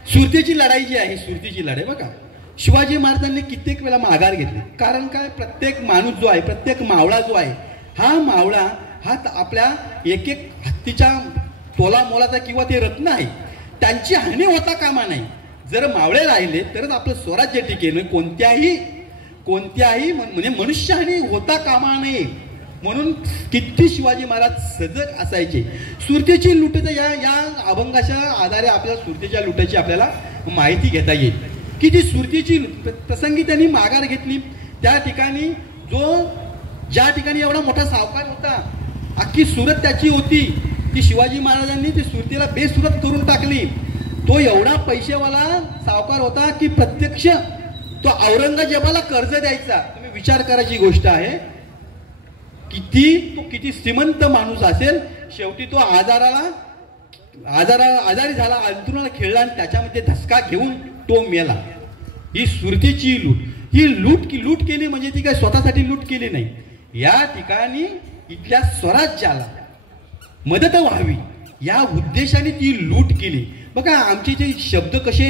सुरतेची लढाई जी आहे, सुरतेची लढाई बघा, शिवाजी महाराजांनी कित्येक वेळा माघार घेतली. कारण काय, प्रत्येक माणूस जो आहे, प्रत्येक मावळा जो आहे, हा मावळा हा आपल्या एक एक हत्तीच्या तोला मोलाचा किंवा ते रत्न आहे, त्यांची हानी होता कामा नाही. जर मावळे राहिले तरच आपलं स्वराज्य टिकेल. कोणत्याही म्हणजे मनुष्यहानी होता कामा नये म्हणून किती शिवाजी महाराज सजग असायचे. सुरतेची लुटीचा या अभंगाच्या आधारे आपल्याला सुरतेच्या लुटाची आपल्याला माहिती घेता येईल की जी सुरतेची प्रसंगी त्यांनी माघार घेतली. त्या ठिकाणी ज्या ठिकाणी एवढा मोठा सावकार होता, अख्खी सुरत त्याची होती, ती शिवाजी महाराजांनी ती सुरतेला बेसुरत करून टाकली. तो एवढा पैसेवाला सावकार होता की प्रत्यक्ष तो औरंगजेबाला कर्ज द्यायचा. तुम्ही विचार करायची गोष्ट आहे, किती श्रीमंत माणूस असेल. शेवटी तो आजारी झाला, अंतरुणाला खेळला आणि त्याच्यामध्ये धसका घेऊन तो मेला. ही सुरतेची लूट. ही लूट केली म्हणजे ती काय स्वतःसाठी लूट केली नाही, या ठिकाणी इथल्या स्वराज्याला मदत व्हावी या उद्देशाने ती लूट केली. बघा आमचे जे शब्द कसे,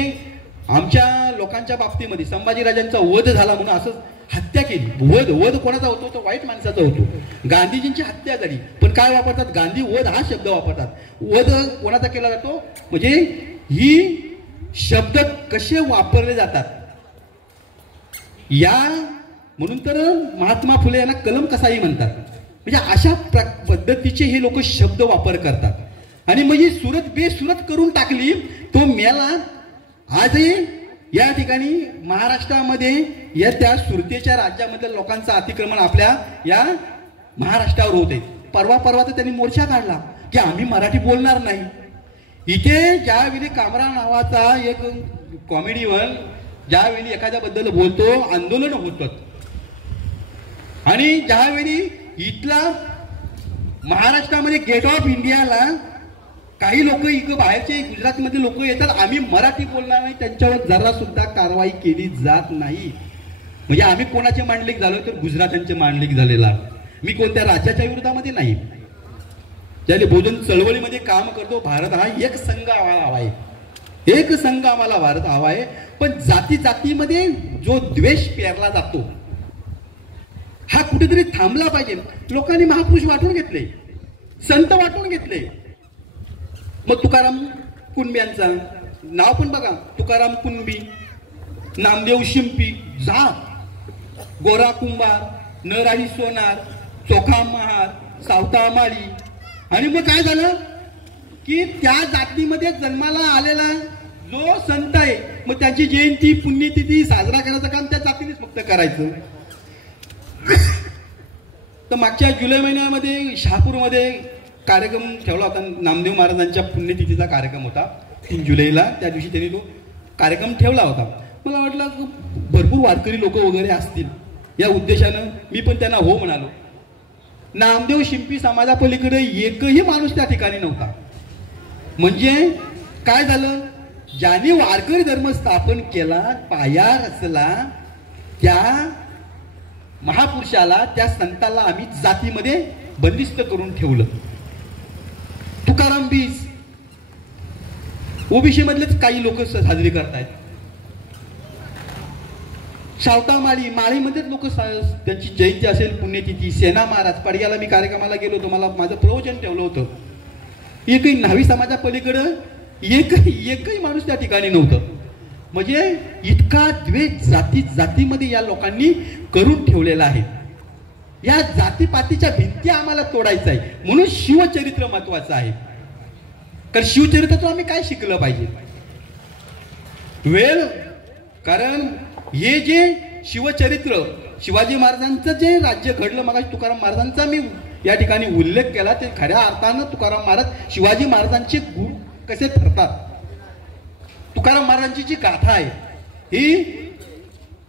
आमच्या लोकांच्या बाबतीमध्ये संभाजीराजांचा वध झाला म्हणून असं हत्या केली. वध कोणाचा होतो, तो वाईट माणसाचा होतो. गांधीजींची हत्या झाली, पण काय वापरतात, गांधी वध हा शब्द वापरतात. वध कोणाचा केला जातो, म्हणजे ही शब्द कसे वापरले जातात या, म्हणून तर महात्मा फुले यांना कलम कसाही म्हणतात. म्हणजे अशा पद्धतीचे हे लोक शब्द वापर करतात. आणि मग ही सुरत बेसुरत करून टाकली, तो मेला. आजही या ठिकाणी महाराष्ट्रामध्ये या त्या सुरतेच्या राज्यामधल्या लोकांचं अतिक्रमण आपल्या या महाराष्ट्रावर होत आहे. परवा तर त्यांनी मोर्चा काढला की आम्ही मराठी बोलणार नाही. इथे ज्यावेळी कामरा नावाचा एक कॉमेडीवन ज्यावेळी एखाद्याबद्दल बोलतो, आंदोलन होतं, आणि ज्यावेळी इथला महाराष्ट्रामध्ये गेट ऑफ इंडियाला काही लोक इकडे बाहेरचे गुजरातमधले लोक येतात, आम्ही मराठी बोलणार नाही, त्यांच्यावर जरा सुद्धा कारवाई केली जात नाही. म्हणजे आम्ही कोणाचे मांडलिक झालो तर गुजरातांचे मांडलिक झालेला. मी कोणत्या राज्याच्या विरोधामध्ये नाही. ज्याने भोजन चळवळीमध्ये काम करतो, भारत हा एक संघ आम्हाला हवा आहे, एक संघ आम्हाला भारत हवा आहे. पण जातीमध्ये जो द्वेष पेरला जातो हा कुठेतरी थांबला पाहिजे. लोकांनी महापुरुष वाटून घेतले, संत वाटून घेतले. मग तुकाराम कुणब्यांचा नाव पण बघा, तुकाराम कुणबी, नामदेव शिंपी, गोरा कुंभार, नरहरी सोनार, चोखा महार, सावता माळी. आणि मग काय झालं की त्या जातीमध्ये जन्माला आलेला जो संत आहे, मग त्याची जयंती पुण्यतिथी साजरा करायचं काम त्या जातीनेच फक्त करायचं. तर मागच्या जुलै महिन्यामध्ये शहापूरमध्ये कार्यक्रम ठेवला होता, नामदेव महाराजांच्या पुण्यतिथीचा कार्यक्रम होता 3 जुलैला. त्या दिवशी त्यांनी तो कार्यक्रम ठेवला होता. मला वाटलं भरपूर वारकरी लोक वगैरे असतील, या उद्देशानं मी पण त्यांना हो म्हणालो. नामदेव शिंपी समाजापलीकडे एकही माणूस त्या ठिकाणी नव्हता. म्हणजे काय झालं, ज्याने वारकरी धर्म स्थापन केला, पाया रचला, त्या महापुरुषाला, त्या संताला आम्ही जातीमध्ये बंदिस्त करून ठेवलं. तुकाराम बीज ओबीसी मधलेच काही लोक साजरी करतायत. सावता माळीमध्येच लोक त्यांची जयंती असेल, पुण्यतिथी. सेना महाराज पाडग्याला मी कार्यक्रमाला गेलो होतो, मला माझं प्रवचन ठेवलं होतं. एकही न्हावी समाजा पलीकडं एकही माणूस त्या ठिकाणी नव्हतं. म्हणजे इतका द्वेष जातीमध्ये या लोकांनी करून ठेवलेला आहे. या जातीपातीच्या भिंती आम्हाला तोडायचं आहे. म्हणून शिवचरित्र महत्वाचं आहे. कारण शिवचरित्रातून आम्ही काय शिकलं पाहिजे, कारण हे जे शिवचरित्र, शिवाजी महाराजांचं जे राज्य घडलं, मग तुकाराम महाराजांचा मी या ठिकाणी उल्लेख केला, ते खऱ्या अर्थानं तुकाराम महाराज शिवाजी महाराजांचे गुरु कसे ठरतात. तुकाराम महाराजांची जी गाथा आहे ही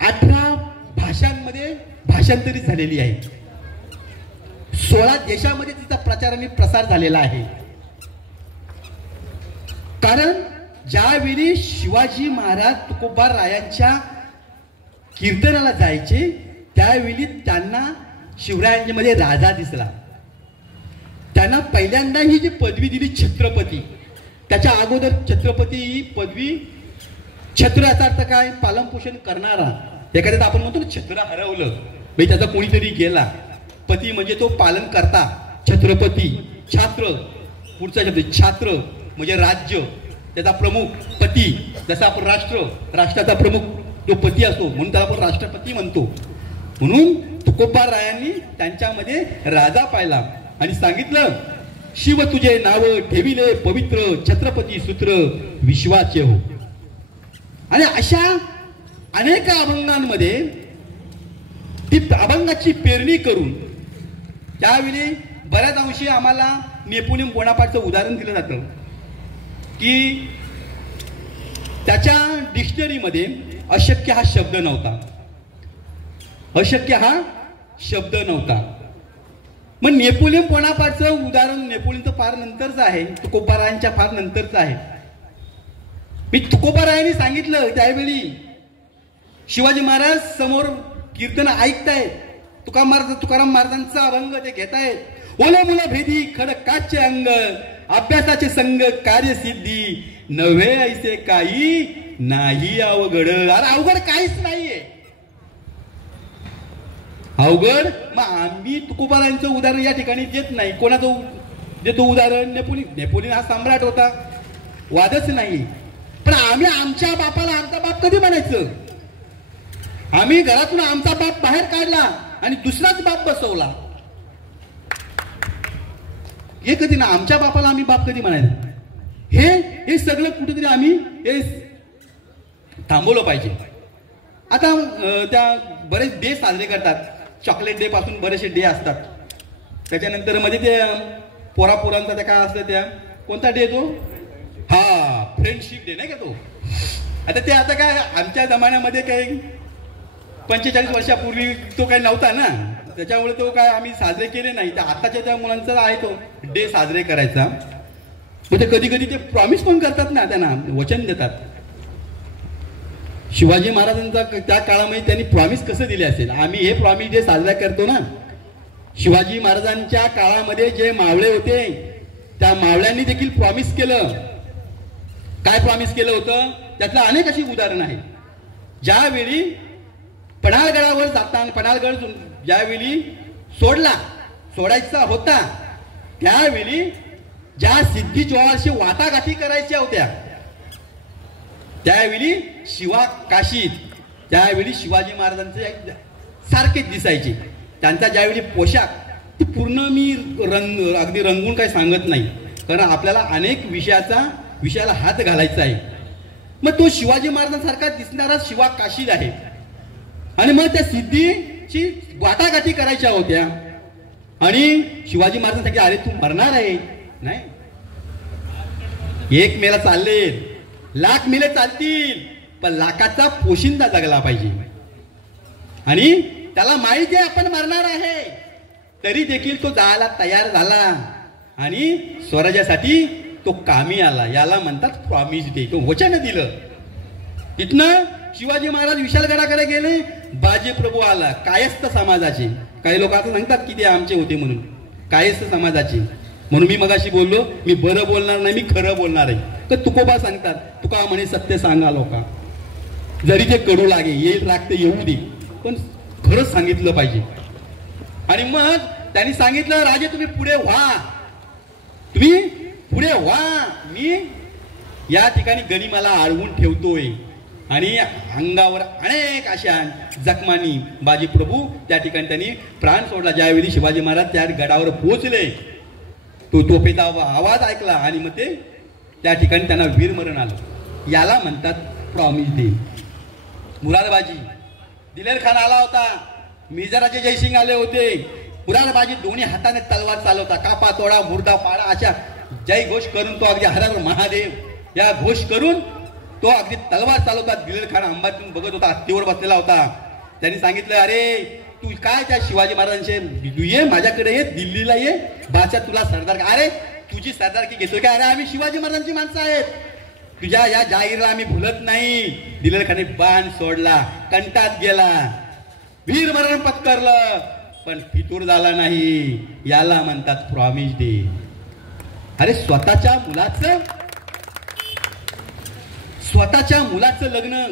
18 भाषांमध्ये भाषांतरित झालेली आहे. 16 देशामध्ये तिचा प्रचार आणि प्रसार झालेला आहे. कारण ज्यावेळी शिवाजी महाराज तुकोबा रायांच्या कीर्तनाला जायचे, त्यावेळी त्यांना शिवरायांच्या मध्ये राजा दिसला. त्यांना पहिल्यांदा ही जी पदवी दिली छत्रपती, त्याच्या अगोदर छत्रपती ही पदवी, छत्र याचा अर्थ काय, पालनपोषण करणारा. एखाद्याचं आपण म्हणतो ना छत्र हरवलं, म्हणजे त्याचा कोणीतरी गेला. पती म्हणजे तो पालन करता, छत्रपती. छात्र, पुढचा शब्द छात्र म्हणजे राज्य, त्याचा प्रमुख पती. जसा आपण राष्ट्राचा प्रमुख जो पती असतो, म्हणून त्याला आपण राष्ट्रपती म्हणतो. म्हणून तुकोबारायांनी त्यांच्यामध्ये राजा पाहिला आणि सांगितलं, शिव तुझे नाव ठेविले पवित्र, छत्रपती सूत्र विश्वाचे हो. आणि अशा अनेक अभंगांमध्ये ती अभंगाची पेरणी करून त्यावेळी बऱ्याच अंशी आम्हाला नेपोलियन बोनापार्टचं उदाहरण दिलं जातं की त्याच्या डिक्शनरीमध्ये अशक्य हा शब्द नव्हता. अशक्य हा शब्द नव्हता. मग नेपोलियन बोनापार्टचं उदाहरण नेपोलियनचं फार नंतरचं आहे, तुकोबारायांच्या फार नंतरचं आहे. मी तुकोबारायांनी सांगितलं त्यावेळी शिवाजी महाराज समोर कीर्तन ऐकतायत, तुकाराम महाराजांचा अभंग ते घेतायत. ओले मुला भेदी खडकाचे अंग, अभ्यासाचे संग कार्यसिद्धी, नव्हे ऐसे काही नाही अवघड. अरे अवघड काहीच नाहीये, अवघड. मग आम्ही तुकोबारायांचं उदाहरण या ठिकाणी देत नाही. कोणाचं देतो उदाहरण? नेपोलियन हा सम्राट होता, वादच नाही. पण आम्ही आमच्या बापाला आमचा बाप कधी म्हणायचं? आम्ही घरातून आमचा बाप बाहेर काढला आणि दुसराच बाप बसवला, हे कधी ना. आमच्या बापाला आम्ही बाप कधी म्हणायचं? हे सगळं कुठेतरी आम्ही हे थांबवलं पाहिजे. आता त्या बरेच डे साजरे करतात, चॉकलेट डे पासून बरेचसे डे असतात. त्याच्यानंतर मध्ये ते पोरांचा त्या काय असतं, त्या कोणता डे तो? हा, फ्रेंडशिप डे नाही का तो. आता काय आमच्या जमान्यामध्ये काही 45 वर्षापूर्वी तो काही नव्हता ना, त्याच्यामुळे तो काय आम्ही साजरे केले नाही. तर आताच्या त्या मुलांचा आहे तो डे साजरे करायचा. म्हणजे कधी कधी ते प्रॉमिस पण करतात ना, त्यांना वचन देतात. शिवाजी महाराजांचा त्या काळामध्ये त्यांनी प्रॉमिस कसं दिले असेल? आम्ही हे प्रॉमिस जे साजरा करतो ना, शिवाजी महाराजांच्या काळामध्ये जे मावळे होते त्या मावळ्यांनी देखील प्रॉमिस केलं. काय प्रॉमिस केलं होतं? त्यातलं अनेक अशी उदाहरणं आहेत. ज्यावेळी पन्हाळगडावर जाताना, पन्हाळगड ज्यावेळी सोडायचा होता, त्यावेळी ज्या सिद्धी जोहारशी वाटाघाटी करायच्या होत्या, त्यावेळी काशीत त्यावेळी शिवाजी महाराजांचे सारखेच दिसायचे. त्यांचा ज्यावेळी पोशाख पूर्ण मी अगदी रंगून काही सांगत नाही, कारण आपल्याला अनेक विषयाला हात घालायचा आहे. मग तो शिवाजी महाराजांसारखा दिसणारा काशीत आहे. आणि मग त्या सिद्धीची वाटाघाटी करायच्या होत्या आणि शिवाजी महाराजांसाठी, अरे तू मरणार आहे नाही, 1 मेला चालले, लाख मेले चालतील, पण लाखाचा पोशिंदा जगला पाहिजे. आणि त्याला माहिती आहे आपण मरणार आहे, तरी देखील तो जायला तयार झाला आणि स्वराज्यासाठी तो कामी आला. याला म्हणतात प्रॉमिस डे. तो वचन दिलं. तिथनं शिवाजी महाराज विशालगडाकडे गेले, बाजीप्रभू आला, कायस्थ समाजाचे. काही लोक आता सांगतात की ते आमचे होते म्हणून, कायस्थ समाजाचे. म्हणून मी मगाशी बोललो, मी बरं बोलणार नाही, मी खरं बोलणार आहे. तर तुकोबा सांगतात, तुका म्हणे सत्य सांगा लोका, जरी ते कडू लागे, येईल राग ते येऊ दे, पण खरंच सांगितलं पाहिजे. आणि मग त्यांनी सांगितलं, राजे तुम्ही पुढे व्हा, तुम्ही पुढे व्हा, मी या ठिकाणी गनिमाला अडवून ठेवतोय. आणि अंगावर अनेक अशा जखमांनी बाजीप्रभू त्या ठिकाणी त्यांनी प्राण सोडला. ज्यावेळी शिवाजी महाराज त्या गडावर पोहोचले, तो तोफेचा आवाज ऐकला आणि मग ते त्या ठिकाणी त्यांना वीरमरण आलं. याला म्हणतात प्रॉमिस डे. मुरादबाजी, दिलेर खान आला होता, मिर्जाराजे जयसिंग आले होते. मुरादबाजी दोन्ही हाताने तलवार चालवता, कापा तोडा मुर्दा पाडा अशा जय घोष करून तो अगदी हर हर महादेव या घोष करून तो अगदी तलवार चालवतात. दिलेर खान अंबातून बघत होता, हत्तीवर बसलेला होता. त्यांनी सांगितलं, अरे तू काय त्या शिवाजी महाराजांचे, तू ये माझ्याकडे, ये दिल्लीला ये, बादशाह तुला सरदार. अरे तुझी सरदारकी घेतोय काय? अरे आम्ही शिवाजी महाराजांची माणसं आहेत, तुझ्या या जाहीरला आम्ही भुलत नाही. दिलेर खाने बाण सोडला, कंटात गेला, वीरमरण पत्करलं. पण फितूर झाला नाही, याला म्हणतात प्रॉमिस डे. अरे स्वतःच्या मुलाचं लग्न,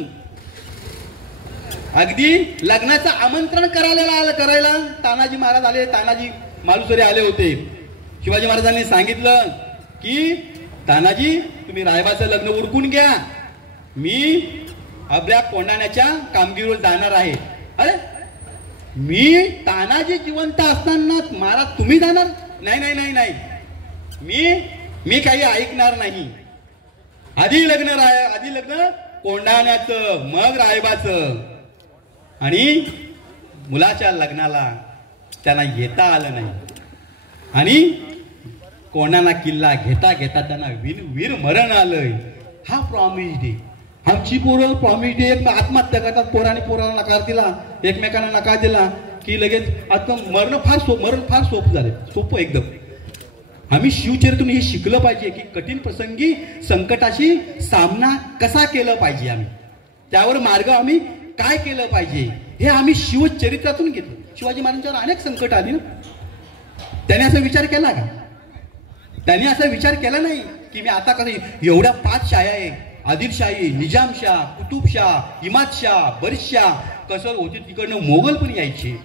अगदी लग्नाचं आमंत्रण करायला तानाजी महाराज आले, तानाजी मालुसरे आले होते. शिवाजी महाराजांनी सांगितलं की तानाजी तुम्ही रायबाचं लग्न उरकून घ्या, मी आपल्या कोंढाण्याच्या कामगिरीवर जाणार आहे. अरे मी तानाजी जिवंत असताना महाराज तुम्ही जाणार? नाही नाही नाही नाही, मी काही ऐकणार नाही. आधी लग्न कोंढाण्याचं, मग रायबाचं. आणि मुलाच्या लग्नाला त्यांना येता आलं नाही आणि कोंढाणा किल्ला घेता घेता त्यांना वीर मरण आलंय. हा प्रॉमिस डे. आमची पोरं प्रॉमिस डे आत्महत्या करतात, पोराला नकार दिला, एकमेकांना नकार दिला की लगेच आता मरण फार सोपं झालं, सोपं एकदम. आम्ही शिवचरित्रातून हे शिकलं पाहिजे की कठीण प्रसंगी संकटाशी सामना कसा केला पाहिजे, आम्ही त्यावर मार्ग आम्ही काय केलं पाहिजे हे आम्ही शिवचरित्रातून घेतलं. शिवाजी महाराजांच्यावर अनेक संकट आली ना, त्याने असा विचार केला का? त्याने असा विचार केला नाही की मी आता कसं एवढ्या 5 शाया आहे, आदिलशाही, निजामशाह, कुतुबशाह, इमादशाह, बरीचशाह, कसं होती तिकडनं मोगल पण यायचे.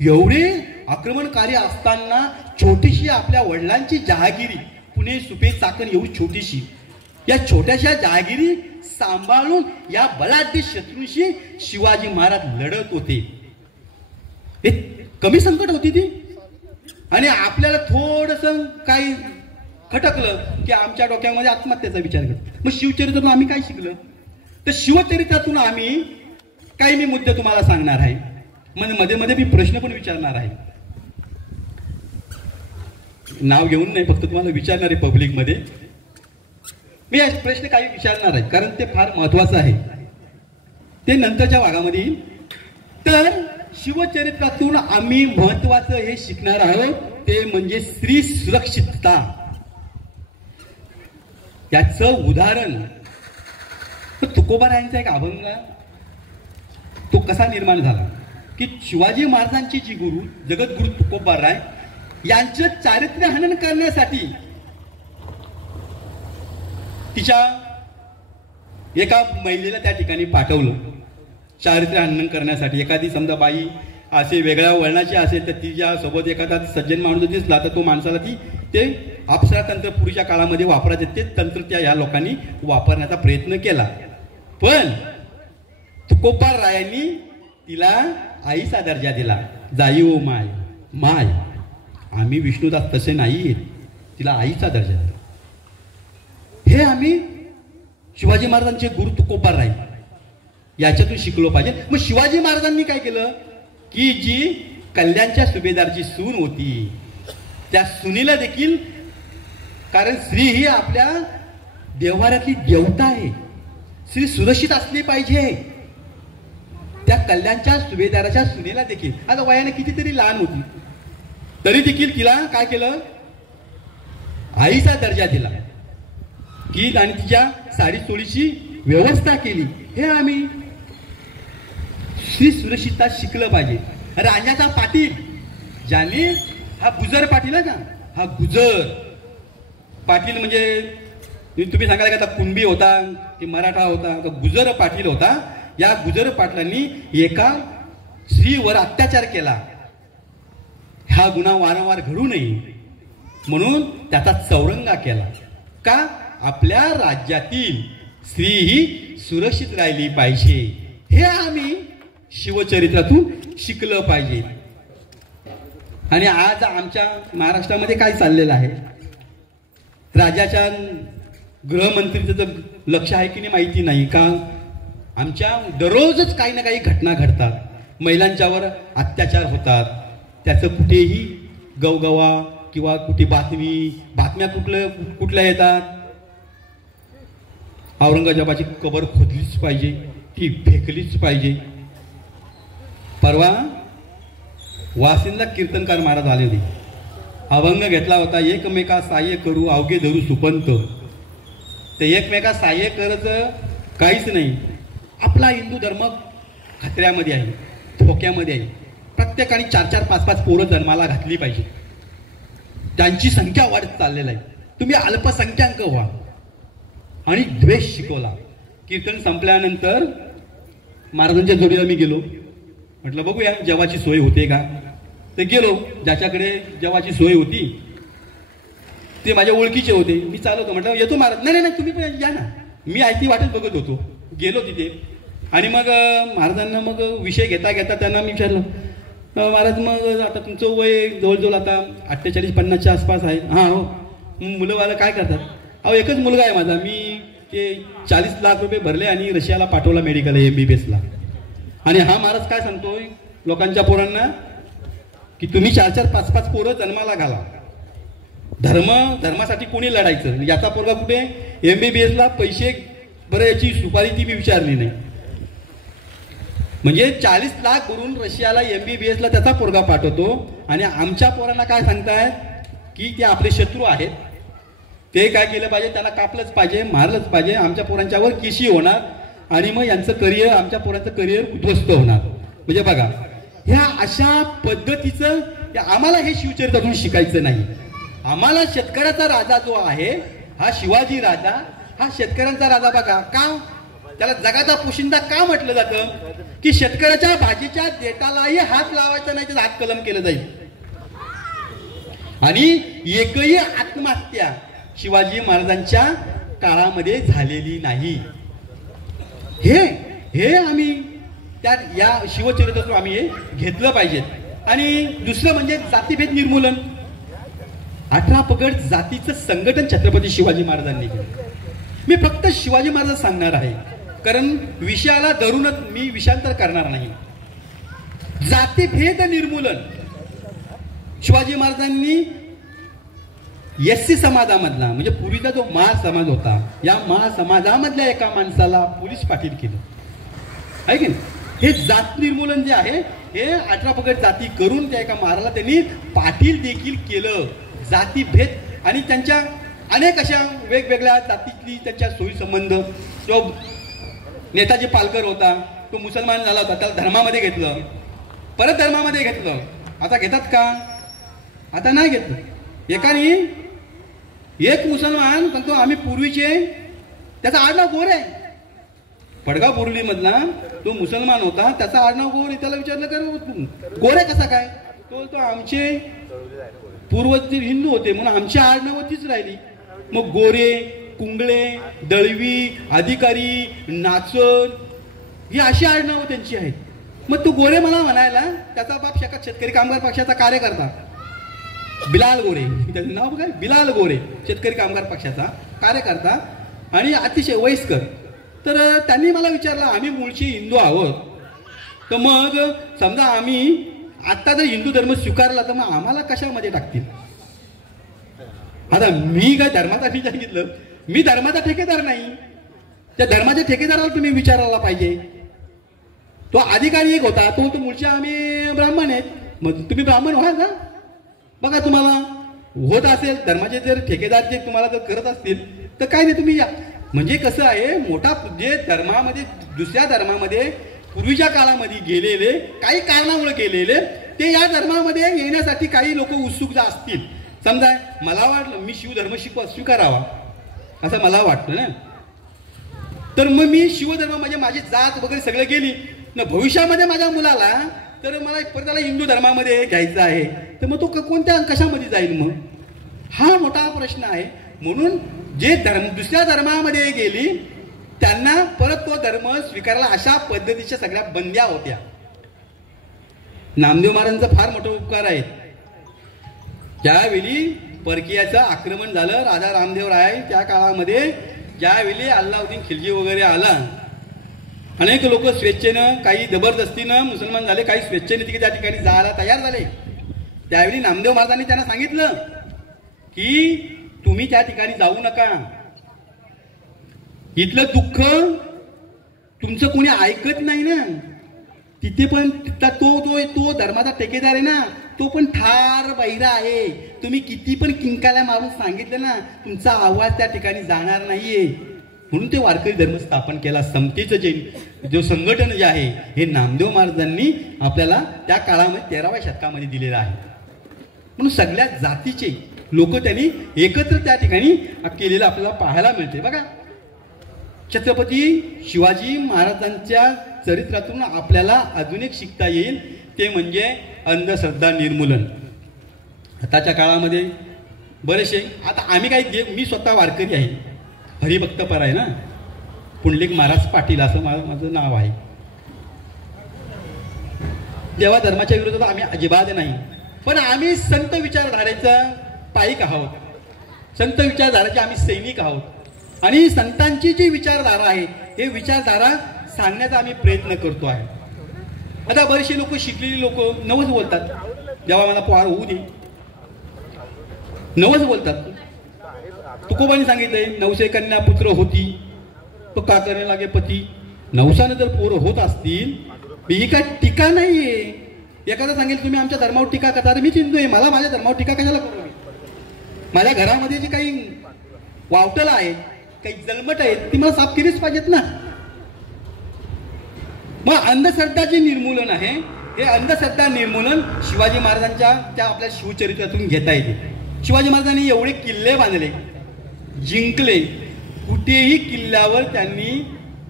एवढे आक्रमणकारी असताना छोटीशी आपल्या वडिलांची जहागिरी, पुणे सुपे चाकण एवढी छोटीशी, या छोट्याशा जहागिरी सांभाळून या बलाढ्य शत्रूंशी शिवाजी महाराज लढत होते. हे कमी संकट होती ती. आणि आपल्याला थोडंसं काही खटकलं की आमच्या डोक्यामध्ये आत्महत्येचा विचार करतो. मग शिवचरित्रातून आम्ही काय शिकलं? तर शिवचरित्रातून आम्ही काही मी मुद्दे तुम्हाला सांगणार आहे, मध्ये मध्ये मी प्रश्न पण विचारणार आहे. नाव घेऊन नाही, फक्त तुम्हाला विचारणार आहे पब्लिक मध्ये. मी प्रश्न काही विचारणार आहे कारण ते फार महत्वाचं आहे, ते नंतरच्या भागामध्ये येईल. तर शिवचरित्रातून आम्ही महत्वाचं हे शिकणार आहोत ते म्हणजे स्त्री सुरक्षितता. याचं उदाहरण तुकोबारायांचा एक अभंग, तो कसा निर्माण झाला की शिवाजी महाराजांची जी गुरु जगद्गुरु तुकोबाराय यांचं चारित्र्य हनन करण्यासाठी तिच्या एका महिलेला त्या ठिकाणी पाठवलं. चारित्र्य हनन करण्यासाठी एखादी समजा बाई असे वेगळ्या वळणाची असेल तर तिच्या सोबत एखादा सज्जन माणूस दिसला तर तो माणसाला ते अप्सरा तंत्र पूर्वीच्या काळामध्ये वापरायचे, ते तंत्र त्या ह्या लोकांनी वापरण्याचा प्रयत्न केला. पण तुकोबारायांनी तिला आईचा दर्जा दिला. जाई ओ माय, माय. आम्ही विष्णुदास तसे नाही, तिला आईचा दर्जा दिला. हे आम्ही शिवाजी महाराजांचे गुरु तुकोबाराय याच्यातून शिकलो पाहिजे. मग शिवाजी महाराजांनी काय केलं की जी कल्याणच्या सुभेदारची सून होती त्या सुनीला देखील, कारण स्त्री ही आपल्या देव्हाऱ्यातली देवता आहे, स्त्री सुरक्षित असली पाहिजे. त्या कल्याणच्या सुभेदाराच्या सुनीला देखील आता वयाने कितीतरी लहान होती तरी देखील तिला काय केलं, आईचा दर्जा दिला की, आणि तिच्या साडी चोळीची व्यवस्था केली. हे आम्ही स्त्री सुरक्षितता शिकलं पाहिजे. राजाचा पाटील ज्याने, हा गुजर पाटील आहे का, हा गुजर पाटील म्हणजे तुम्ही सांगाल का कुणबी होता की मराठा होता, का गुजर पाटील होता. या गुजर पाटलांनी एका स्त्रीवर अत्याचार केला. हा गुन्हा वारंवार घडू नये म्हणून त्याचा चौरंगा केला. का? आपल्या राज्यातील स्त्री ही सुरक्षित राहिली पाहिजे. हे आम्ही शिवचरित्रातून शिकलं पाहिजे. आणि आज आमच्या महाराष्ट्रामध्ये काय चाललेलं आहे, राज्याच्या गृहमंत्रीचं लक्ष आहे की नाही माहिती नाही का, आमच्या दररोजच काही ना काही घटना घडतात, महिलांच्यावर अत्याचार होतात. त्याचं कुठेही गवगवा किंवा कुठे बातम्या कुठल्या येतात. औरंगजेबाची कबर खोदलीच पाहिजे, ती फेकलीच पाहिजे. परवा वासिंदला कीर्तनकार महाराज आले होते, अभंग घेतला होता, एकमेका सहाय्य करू अवघे धरू सुपंत. ते एकमेका सहाय्य करायचं काहीच नाही. आपला हिंदू धर्म खतऱ्यामध्ये आहे, धोक्यामध्ये आहे. प्रत्येकाने 4-4, 5-5 पोरं जन्माला घातली पाहिजे. त्यांची संख्या वाढत चाललेला आहे. तुम्ही अल्पसंख्याक व्हा. आणि द्वेष शिकवला. कीर्तन संपल्यानंतर महाराजांच्या जोडीला मी गेलो. म्हटलं बघूया जेवाची सोय होते का. ते गेलो. ज्याच्याकडे जेवाची सोय होती ते माझ्या ओळखीचे होते. मी चालवतो. म्हटलं येतो महाराज. नाही नाही तुम्ही पण या ना. मी आयती वाटत बघत होतो. गेलो तिथे आणि मग महाराजांना मग विषय घेता घेता त्यांना मी विचारलं, महाराज मग आता तुमचं वय जवळजवळ आता 48-50च्या आसपास आहे. हां हो. मुलंवाला काय करतात. अहो एकच मुलगा आहे माझा. मी ते 40 लाख रुपये भरले आणि रशियाला पाठवला मेडिकल MBBSला. आणि हा महाराज काय सांगतोय लोकांच्या पोरांना की तुम्ही 4-4, 5-5 पोरं जन्माला घाला. धर्मासाठी कोणी लढायचं. याचा पोरगा कुठे MBBSला पैसे बरं याची सुपारी ती मी विचारली नाही. म्हणजे 40 लाख भरून रशियाला MBBSला त्याचा पोरगा पाठवतो. आणि आमच्या पोरांना काय सांगतायत की ते आपले शत्रू आहेत. ते काय केलं पाहिजे, त्यांना कापलंच पाहिजे, मारलंच पाहिजे. आमच्या पोरांच्यावर केशी होणार आणि मग यांचं करिअर, आमच्या पोरांचं करिअर उद्ध्वस्त होणार. म्हणजे बघा ह्या अशा पद्धतीचं आम्हाला हे शिवचरित्रातून शिकायचं नाही. आम्हाला शेतकऱ्याचा राजा जो आहे हा शिवाजी राजा, हा शेतकऱ्यांचा राजा. बघा का त्याला जगाचा पोशिंदा का म्हटलं जातं की शेतकऱ्याच्या भाजीच्या देठालाही हात लावायचा नाही, त्याचा हात कलम केलं जाईल. आणि एकही आत्महत्या शिवाजी महाराजांच्या काळामध्ये झालेली नाही. हे आम्ही त्या या शिवचरित्रातून आम्ही हे घेतलं पाहिजे. आणि दुसरं म्हणजे जातीभेद निर्मूलन. 18 पगड जातीचं संघटन छत्रपती शिवाजी महाराजांनी केलं. मी फक्त शिवाजी महाराज सांगणार आहे कारण विषयाला धरूनच मी विषयांतर करणार नाही. जातीभेद निर्मूलन शिवाजी महाराजांनी SC समाजामधला म्हणजे पूर्वीचा जो महार समाज होता, या महार समाजामधल्या एका माणसाला पोलीस पाटील केलं आहे की नाही. हे जात निर्मूलन जे आहे हे 18 पगड जाती करून त्या एका महाराला त्यांनी पाटील देखील केलं. जातीभेद आणि त्यांच्या अनेक अशा वेगवेगळ्या जातीतली त्यांच्या सोयी संबंध. तो नेताजी पालकर होता, तो मुसलमान झाला होता, त्याला धर्मामध्ये घेतलं, परत धर्मामध्ये घेतलं. आता घेतात का? आता नाही घेतलं. एकाने एक मुसलमान सांगतो आम्ही पूर्वीचे, त्याचा आडनाव गोरे आहे, पडगाव बोरली मधला तो मुसलमान होता, त्याचा आडनाव गोरे. त्याला विचारलं का गोरे कसा काय? तो आमचे पूर्वज हिंदू होते म्हणून आमची आडनाव तीच राहिली. मग गोरे, कुंगळे, दळवी, अधिकारी, नाचर ही अशी आडनावं त्यांची आहेत. मग तो गोरे मला म्हणायला त्याचा बाप शेतकरी कामगार पक्षाचा कार्यकर्ता बिलाल गोरे, त्याचं नाव काय बिलाल गोरे, शेतकरी कामगार पक्षाचा कार्यकर्ता आणि अतिशय वयस्कर. तर त्यांनी मला विचारलं आम्ही मूळचे हिंदू आहोत, तर मग समजा आम्ही आता जर हिंदू धर्म स्वीकारला तर मग आम्हाला कशामध्ये टाकतील? आता मी काय धर्माचा ठेकेदार घेतलं? मी धर्माचा ठेकेदार नाही. त्या धर्माच्या ठेकेदाराला तुम्ही विचारायला पाहिजे. तो अधिकारी एक होता, तो मूळचे आम्ही ब्राह्मण आहेत. मग तुम्ही ब्राह्मण व्हा ना. बघा तुम्हाला होत असेल धर्माचे जर ठेकेदार जे तुम्हाला जर करत असतील तर काय नाही तुम्ही या. म्हणजे कसं आहे मोठा जे धर्मामध्ये दुसऱ्या धर्मामध्ये पूर्वीच्या काळामध्ये गेलेले काही कारणामुळे गेलेले ते या धर्मामध्ये येण्यासाठी काही लोक उत्सुक असतील. समजा मला वाटलं मी शिवधर्म स्वीकारावा असं मला वाटतं ना, तर मग मी शिवधर्म म्हणजे माझी जात वगैरे सगळं गेली ना. भविष्यामध्ये माझ्या मुलाला तर मला परत त्याला हिंदू धर्मामध्ये घ्यायचं आहे तर मग तो कोणत्या कशामध्ये जाईल? मग हा मोठा प्रश्न आहे. म्हणून जे दुसऱ्या धर्मामध्ये गेली त्यांना परत तो धर्म स्वीकारायला अशा पद्धतीच्या सगळ्या बंद्या होत्या. नामदेव महाराजांचा फार मोठा उपकार आहे. ज्यावेळी परकीयाचं आक्रमण झालं राजा रामदेव राय त्या काळामध्ये, ज्यावेळी अल्लाउद्दीन खिलजी वगैरे आला, अनेक लोक स्वेच्छेनं काही जबरदस्तीनं मुसलमान झाले, काही स्वेच्छेने तिथे त्या ठिकाणी जायला तयार झाले. त्यावेळी नामदेव महाराजांनी त्यांना सांगितलं की तुम्ही त्या ठिकाणी जाऊ नका, इथलं दुःख तुमचं कोणी ऐकत नाही ना. तिथे पण तो धर्माचा ठेकेदार आहे ना, तो पण ठार बहिरा आहे. तुम्ही किती पण किंकाला मारून सांगितलं ना तुमचा आवाज त्या ठिकाणी जाणार नाहीये. म्हणून ते वारकरी धर्म स्थापन केला. समतेचं जो संघटन जे आहे हे नामदेव महाराजांनी आपल्याला त्या काळामध्ये 13व्या शतकामध्ये दिलेलं आहे. म्हणून सगळ्या जातीचे लोक त्यांनी एकत्र त्या ठिकाणी केलेलं आपल्याला पाहायला मिळते. बघा, छत्रपती शिवाजी महाराजांच्या चरित्रातून आपल्याला अजून एक शिकता येईल, ते म्हणजे अंधश्रद्धा निर्मूलन. आताच्या काळामध्ये बरेचसे, आता आम्ही काही, मी स्वतः वारकरी आहे, हरिभक्तपर आहे ना, पुंडलिक महाराज पाटील असं माझं नाव आहे. देवा धर्माच्या विरोधात आम्ही अजिबात नाही, पण आम्ही संत विचारधारेचा पाईक आहोत, संत विचारधाराचे आम्ही सैनिक आहोत. आणि संतांची जी विचारधारा आहे हे विचारधारा सांगण्याचा आम्ही प्रयत्न करतो आहे. आता बरेचसे लोक, शिकलेली लोक नवस बोलतात, जेव्हा मला पोहार होऊ दे नवस बोलतात. तुकोबांनी सांगितलंय, नवसे कन्या पुत्र होती तो का करणे लागे पती. नवसानं जर पोरं होत असतील, ही काय टीका नाहीये. एखादा सांगेल तुम्ही आमच्या धर्मावर टीका करता, तर मी चिंतोय मला माझ्या धर्मावर टीका कशाला करू. माझ्या घरामध्ये जी काही वावटलं आहे, काही जलमट आहेत, ती मला साफ केलीच पाहिजेत ना. मग अंधश्रद्धाचे निर्मूलन आहे, हे अंधश्रद्धा निर्मूलन शिवाजी महाराजांच्या त्या आपल्या शिवचरित्रातून घेता येते. शिवाजी महाराजांनी एवढे किल्ले बांधले, जिंकले, कुठेही किल्ल्यावर त्यांनी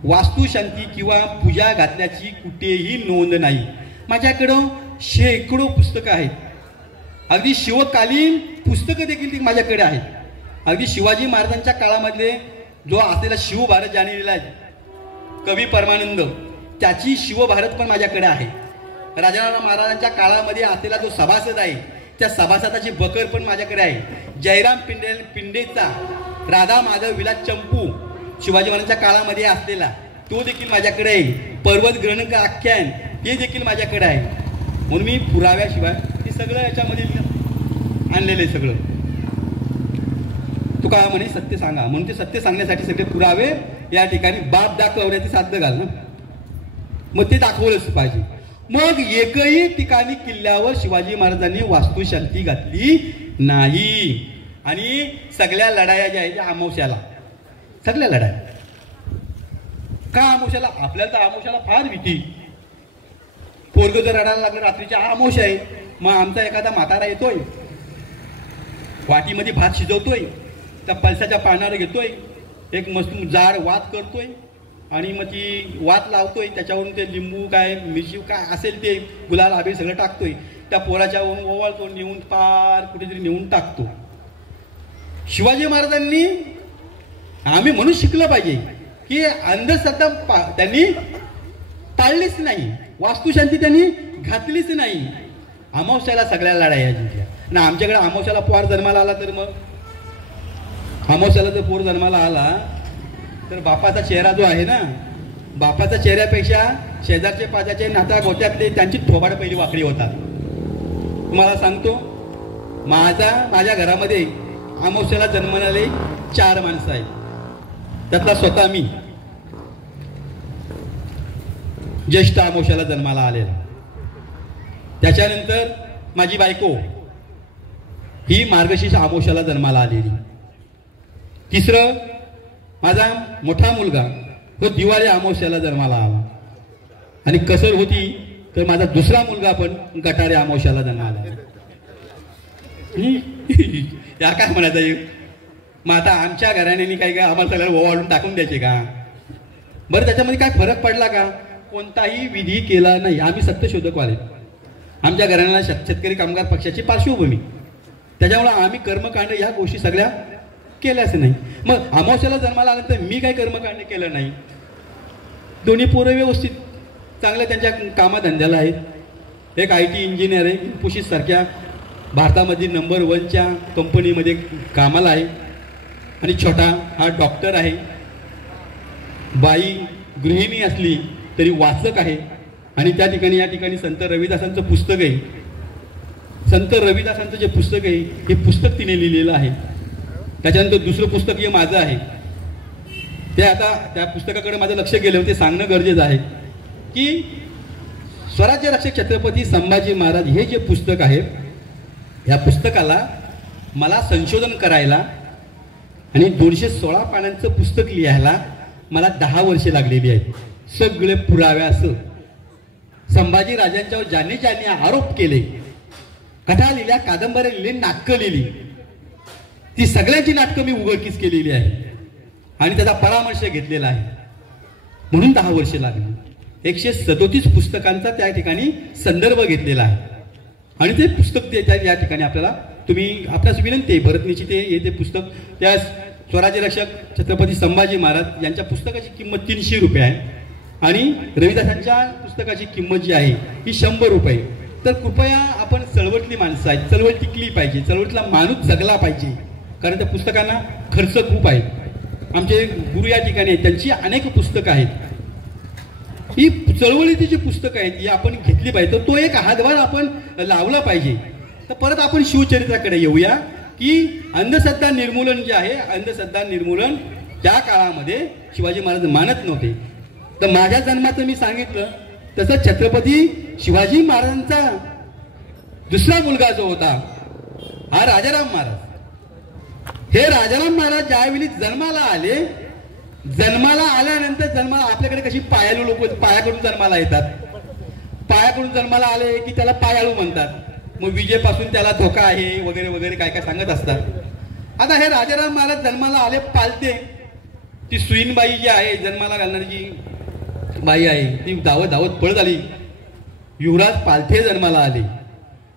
वास्तुशांती किंवा पूजा घातल्याची कुठेही नोंद नाही. माझ्याकडं शेकडो पुस्तकं आहेत, अगदी शिवकालीन पुस्तकं देखील ती माझ्याकडे आहेत. अगदी शिवाजी महाराजांच्या काळामधले जो असलेला शिवभारत ज्याने लिहिला आहे कवी परमानंद, त्याची शिवभारत पण माझ्याकडे आहे. राजाराम महाराजांच्या काळामध्ये असलेला जो सभासद आहे त्या सभासदाची बकर पण माझ्याकडे आहे. जयराम पिंडेचा राधा माधव विलास चंपू शिवाजी महाराजांच्या काळामध्ये असलेला तो देखील माझ्याकडे आहे. पर्वत ग्रहण आख्यान हे देखील माझ्याकडे आहे. म्हणून मी पुराव्याशिवाय हे सगळं याच्यामध्ये आणलेलं आहे. सगळं तुका म्हणे सत्य सांगा, म्हणून ते सत्य सांगण्यासाठी सगळे पुरावे या ठिकाणी बाप दाखवण्याचे साध्य घाल ना, मग ते दाखवलंच पाहिजे. मग एकही ठिकाणी किल्ल्यावर शिवाजी महाराजांनी वास्तुशांती घातली नाही. आणि सगळ्या लढाया ज्या आहेत त्या अमावस्याला, सगळ्या लढाया का अमावस्याला, आपल्याला तर अमावस्याला फार भीती. पोरग जर रडायला लागलं रात्रीच्या, अमावस्या आहे, मग आमचा एखादा म्हातारा येतोय, वाटीमध्ये भात शिजवतोय, त्या पलसाच्या पानावर घेतोय, एक मस्त जाड वात करतोय आणि मग ती वात लावतोय, त्याच्यावरून ते लिंबू काय मिरची काय असेल ते गुलाल आबीर सगळं टाकतोय, त्या पोराच्या ओवाळतो, नेऊन पार कुठेतरी नेऊन टाकतो. शिवाजी महाराजांनी आम्ही म्हणून शिकलं पाहिजे की अंधश्रद्धा त्यांनी टाळलीच नाही, वास्तुशांती त्यांनी घातलीच नाही. अमावस्याला सगळ्या लढाया जिंकल्या. आणि आमच्याकडे अमावस्याला पोर जन्माला आला तर, मग अमावस्याला जर पोर जन्माला आला तर बापाचा चेहरा जो आहे ना, बापाच्या चेहऱ्यापेक्षा शेजारचे पाजाचे नाता गोत्यातले त्यांची थोबाड पहिली वाकडी होतात. तुम्हाला सांगतो, माझ्या घरामध्ये अमावस्याला जन्मलेले 4 माणसं आहेत, त्यातला स्वतः मी ज्येष्ठ अमावस्याला जन्माला आलेला. त्याच्यानंतर माझी बायको ही मार्गशीर्ष अमावस्याला जन्माला आलेली. तिसरं माझा मोठा मुलगा तो दिवाळी अमावस्याला जन्माला आला. आणि कसर होती तर माझा दुसरा मुलगा पण गटारे अमावस्याला जन्माला आला. या काय म्हणायचं, मग आता आमच्या घराण्यानी काही काय आम्हाला सगळ्याला ओवाळून टाकून द्यायचे का? बरं, त्याच्यामध्ये काय फरक पडला का? कोणताही विधी केला नाही. आम्ही सत्यशोधकवाले, आमच्या घराण्याला शेतकरी कामगार पक्षाची पार्श्वभूमी, त्याच्यामुळे आम्ही कर्मकांड ह्या गोष्टी सगळ्या केल्याच नाही. मग अमावस्याला जन्माला आल्यानंतर मी काही कर्मकांड केलं नाही. दोन्ही पोरं व्यवस्थित चांगल्या त्यांच्या कामाधंद्याला आहेत. एक IT इंजिनियर आहे, इन्फोसिस सारख्या भारतामधील नंबर 1च्या कंपनीमध्ये कामाला आहे. आणि छोटा हा डॉक्टर आहे. बाई गृहिणी असली तरी वाचक आहे. आणि त्या ठिकाणी या ठिकाणी संत रविदासांचं पुस्तक आहे. संत रविदासांचं जे पुस्तक आहे हे पुस्तक तिने लिहिलेलं आहे. त्याच्यानंतर दुसरं पुस्तक हे माझं आहे. ते आता त्या पुस्तकाकडे माझं लक्ष गेलं, ते सांगणं गरजेचं आहे की स्वराज्य रक्षक छत्रपती संभाजी महाराज हे जे पुस्तक आहे, या पुस्तकाला मला संशोधन करायला आणि 216 पानांचं पुस्तक लिहायला मला 10 वर्षे लागलेली आहेत. सगळे पुराव्यासह संभाजी राजांच्यावर ज्यांनी ज्यांनी आरोप केले, कथा लिहिल्या, कादंबऱ्या लिहिली, नाटकं लिहिली, ती सगळ्यांची नाटकं मी उघडकीस केलेली आहे आणि त्याचा परामर्श घेतलेला आहे. म्हणून 10 वर्षे लागली. 137 पुस्तकांचा त्या ठिकाणी संदर्भ घेतलेला आहे आणि ते पुस्तक या ठिकाणी आपल्याला तुम्ही आपल्यास विनंती आहे, भरतनीची ते पुस्तक त्या स्वराज्य रक्षक छत्रपती संभाजी महाराज यांच्या पुस्तकाची किंमत 300 रुपये आहे आणि रविदासांच्या पुस्तकाची किंमत जी आहे ही 100 रुपये. तर कृपया आपण चळवळीतली माणसं आहेत, चळवळ टिकली पाहिजे, चळवळीतला माणूस जगला पाहिजे, कारण त्या पुस्तकांना खर्च खूप आहे. आमचे गुरु या ठिकाणी आहेत, त्यांची अनेक पुस्तकं आहेत. ही चळवळीची जी पुस्तकं आहेत ही आपण घेतली पाहिजे. तर तो एक हातभार आपण लावला पाहिजे. तर परत आपण शिवचरित्राकडे येऊया की अंधश्रद्धा निर्मूलन जे आहे, अंधश्रद्धा निर्मूलन त्या काळामध्ये शिवाजी महाराज मानत नव्हते. तर माझ्या जन्माचं मी सांगितलं तसं छत्रपती शिवाजी महाराजांचा दुसरा मुलगा जो होता हा राजाराम महाराज. हे राजाराम महाराज ज्यावेळी जन्माला आले, जन्माला आल्यानंतर जन्माला आपल्याकडे कशी पायाळू लोक पायाकडून जन्माला येतात, पायाकडून जन्माला आले की त्याला पायाळू म्हणतात. मग विजेपासून त्याला धोका आहे वगैरे वगैरे काय काय सांगत असतात. आता हे राजाराम महाराज जन्माला आले पालते. ती सुईनबाई जी आहे जन्माला घालणारी जी बाई आहे ती धावत धावत पळत आली. युवराज पालथे जन्माला आले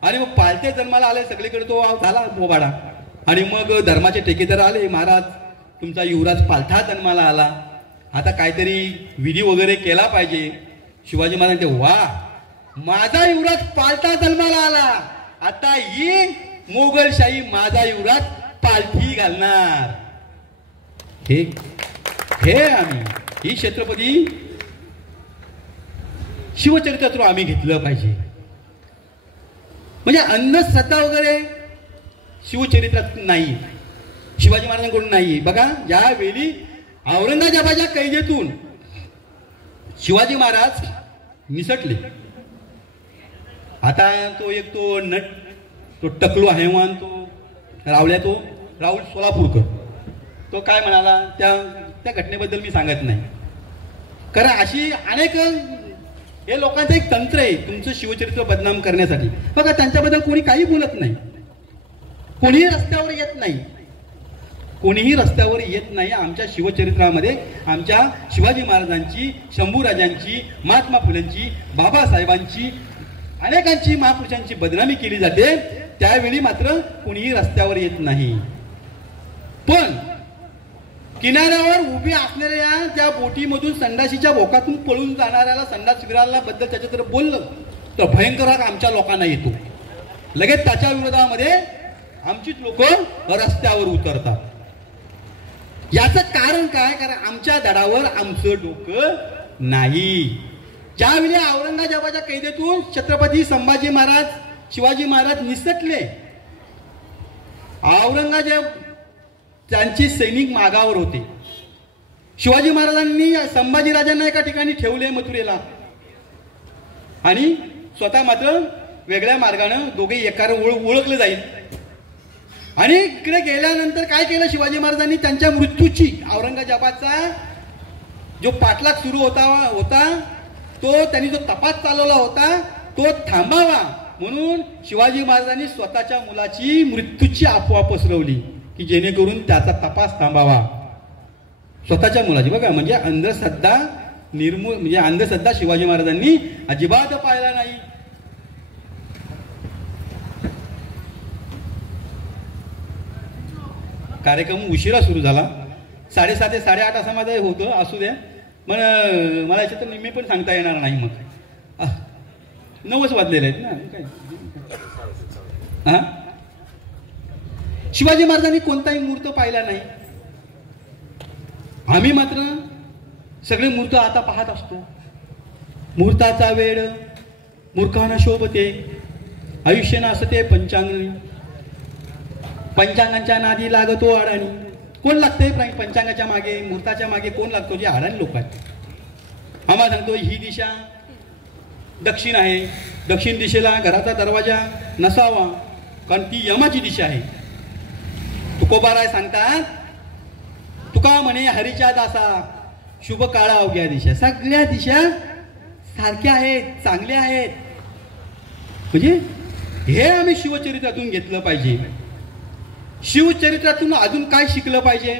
आणि मग पालथे जन्माला आले, सगळीकडे तो झाला बोबाडा. आणि मग धर्माचे ठेकेदार आले, महाराज तुमचा युवराज पालथा जन्माला आला, आता काहीतरी विधी वगैरे केला पाहिजे. शिवाजी महाराज ते वा, माझा युवराज पालथा जन्माला आला, आता ही मोगलशाही माझा युवराज पालथी घालणार. हे आम्ही ही छत्रपती शिवचरित्रातून आम्ही घेतलं पाहिजे. म्हणजे अंधश्रद्धा वगैरे शिवचरित्रात नाही, शिवाजी महाराजांकडून नाही. बघा ज्यावेळी औरंगजेबाच्या कैदेतून शिवाजी महाराज निसटले, आता तो नट तो टकलू हैवान तो रावल्या, तो राहुल सोलापूरकर, तो काय म्हणाला त्या घटनेबद्दल मी सांगत नाही, कारण अशी अनेक हे लोकांचं एक तंत्र आहे तुमचं शिवचरित्र बदनाम करण्यासाठी. बघा त्यांच्याबद्दल कोणी काही बोलत नाही, कोणीही रस्त्यावर येत नाही, कोणीही रस्त्यावर येत नाही. आमच्या शिवचरित्रामध्ये आमच्या शिवाजी महाराजांची, शंभूराजांची, महात्मा फुलेंची, बाबासाहेबांची, अनेकांची महापुरुषांची बदनामी केली जाते. त्यावेळी मात्र कोणीही रस्त्यावर येत नाही. पण किनाऱ्यावर उभी असलेल्या त्या बोटीमधून संडाशीच्या भोकातून पळून जाणाऱ्याला, संडास विराला बद्दल त्याच्याकडे बोललं तर भयंकर राग आमच्या लोकांना येतो. लगेच त्याच्या विरोधामध्ये आमचीच लोक रस्त्यावर उतरतात. याचं कारण काय? कारण आमच्या दडावर आमचं डोकं नाही. ज्यावेळी औरंगजेबाच्या कैदेतून छत्रपती संभाजी महाराज, शिवाजी महाराज निसटले, औरंगजेब त्यांचे सैनिक मागावर होते. शिवाजी महाराजांनी संभाजीराजांना एका ठिकाणी ठेवले मथुरेला आणि स्वतः मात्र वेगळ्या मार्गाने दोघे एकावर ओळखले जाईल. आणि इकडे गेल्यानंतर काय केलं शिवाजी महाराजांनी? त्यांच्या मृत्यूची, औरंगजेबाचा जो पाठलाग सुरू होता तो त्यांनी जो तपास चालवला होता तो थांबावा म्हणून शिवाजी महाराजांनी स्वतःच्या मुलाची मृत्यूची अफवा पसरवली की जेणेकरून त्याचा तपास थांबावा. स्वतःच्या मुलाची. बघा म्हणजे अंधश्रद्धा म्हणजे अंधश्रद्धा शिवाजी महाराजांनी अजिबात पाहिला नाही. कार्यक्रम उशिरा सुरू झाला, 7:30 ते 8:30 असं माझं होतं. असू द्या, पण मला याच्यात निम्मे पण सांगता येणार नाही. मग 9 वाजलेले आहेत ना काय. हा, शिवाजी महाराजांनी कोणताही मूर्त पाहिला नाही. आम्ही मात्र सगळे मूर्त आता पाहत असतो. मुहूर्ताचा वेळ मूर्खांना शोभते, आयुष्य असते पंचांग, पंचांगांच्या नादी लागतो अडाणी. कोण लागते पंचांगाच्या मागे, मुहूर्ताच्या मागे कोण लागतो? जे अडाणी लोक आहेत. आम्हाला सांगतो ही दिशा दक्षिण आहे, दक्षिण दिशेला घराचा दरवाजा नसावा कारण ती यमाची दिशा आहे. तुकोबाराय सांगतात तुका म्हणे हरीच्या दासा शुभ काळा अवघ्या दिशा, सगळ्या दिशा सारख्या आहेत, चांगल्या आहेत. म्हणजे हे आम्ही शिवचरित्रातून घेतलं पाहिजे. शिवचरित्रातून अजून काय शिकलं पाहिजे?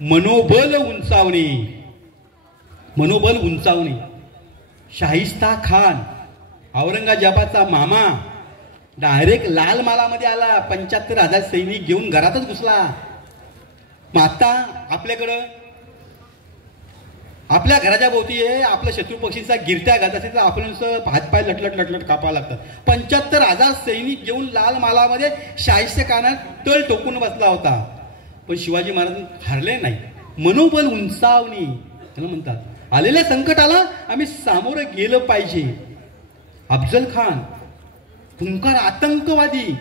मनोबल उंचावणे. मनोबल उंचावणे. शाहिस्ता खान औरंगजेबाचा मामा डायरेक्ट लाल मालामध्ये आला, 75,000 सैनिक घेऊन घरातच घुसला. मग आता आपल्याकडं आपल्या घराच्या भोवती आहे आपल्या शत्रू पक्षींचा गिरट्या घात असेल तर आपण हातपाय लटलट लटलट कापावं लागतं. 75,000 सैनिक घेऊन लाल मालामध्ये शाहिस्ते खानात तळ ठोकून बसला होता, पण शिवाजी महाराज हारले नाही. मनोबल उंचावणी त्याला म्हणतात. आलेल्या संकटाला आम्ही सामोरं गेलं पाहिजे. अफजल खान हुंकार आतंकवादी,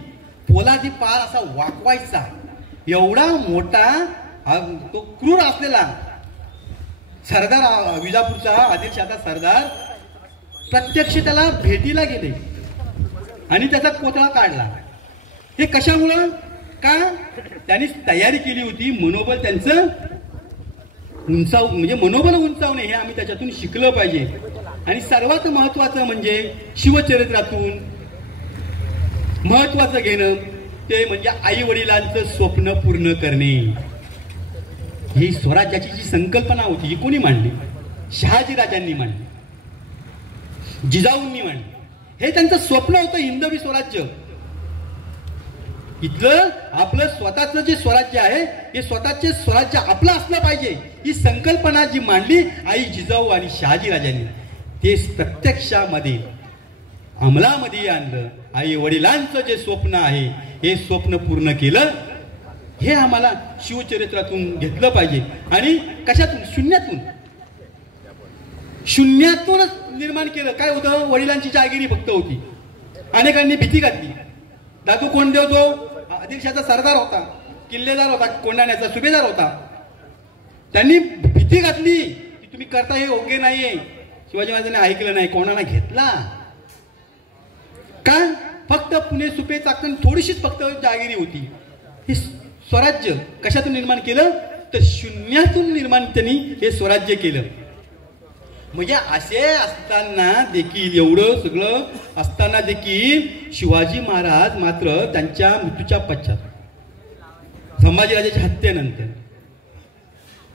पोलादी पार असा वाकवायचा, एवढा मोठा तो क्रूर असलेला सरदार विजापूरचा आदिलशाहचा सरदार प्रत्यक्ष त्याला भेटीला गेले आणि त्याचा कोथळा काढला. हे कशामुळं? का त्यांनी तयारी केली होती. मनोबल त्यांचं म्हणजे मनोबल उंचावणे हे आम्ही त्याच्यातून शिकलं पाहिजे. आणि सर्वात महत्वाचं म्हणजे शिवचरित्रातून महत्वाचं घेणं ते म्हणजे आई वडिलांचं स्वप्न पूर्ण करणे. ही स्वराज्याची जी संकल्पना होती ही कोणी मांडली? शहाजीराजांनी मांडली, जिजाऊंनी मांडली. हे त्यांचं स्वप्न होतं हिंदवी स्वराज्य. इथलं आपलं स्वतःचं जे स्वराज्य आहे हे स्वतःचे स्वराज्य आपलं असलं पाहिजे ही संकल्पना जी मांडली आई जिजाऊ आणि शहाजीराजांनी, ते प्रत्यक्षामध्ये अंमलामध्ये आणलं. आई वडिलांचं जे स्वप्न आहे हे स्वप्न पूर्ण केलं. हे आम्हाला शिवचरित्रातून घेतलं पाहिजे. आणि कशातून? शून्यातून. शून्यातूनच निर्माण केलं. काय होतं? वडिलांची जागिरी फक्त होती. अनेकांनी भीती घातली. दादू कोंडदेव जो आदिलशाहचा सरदार होता, किल्लेदार होता, कोंढाण्याचा सुभेदार होता, त्यांनी भीती घातली की तुम्ही करता हे योग्य नाहीये. शिवाजी महाराजांनी ऐकलं नाही, कोणाला घेतला का? फक्त पुणे सुपे चाकण थोडीशीच फक्त जागिरी होती. हे स्वराज्य कशातून निर्माण केलं? तर शून्यातून निर्माण त्यांनी हे स्वराज्य केलं. म्हणजे असे असताना देखील, एवढं सगळं असताना देखील शिवाजी महाराज मात्र त्यांच्या मृत्यूच्या पश्चात, संभाजीराजाच्या हत्येनंतर,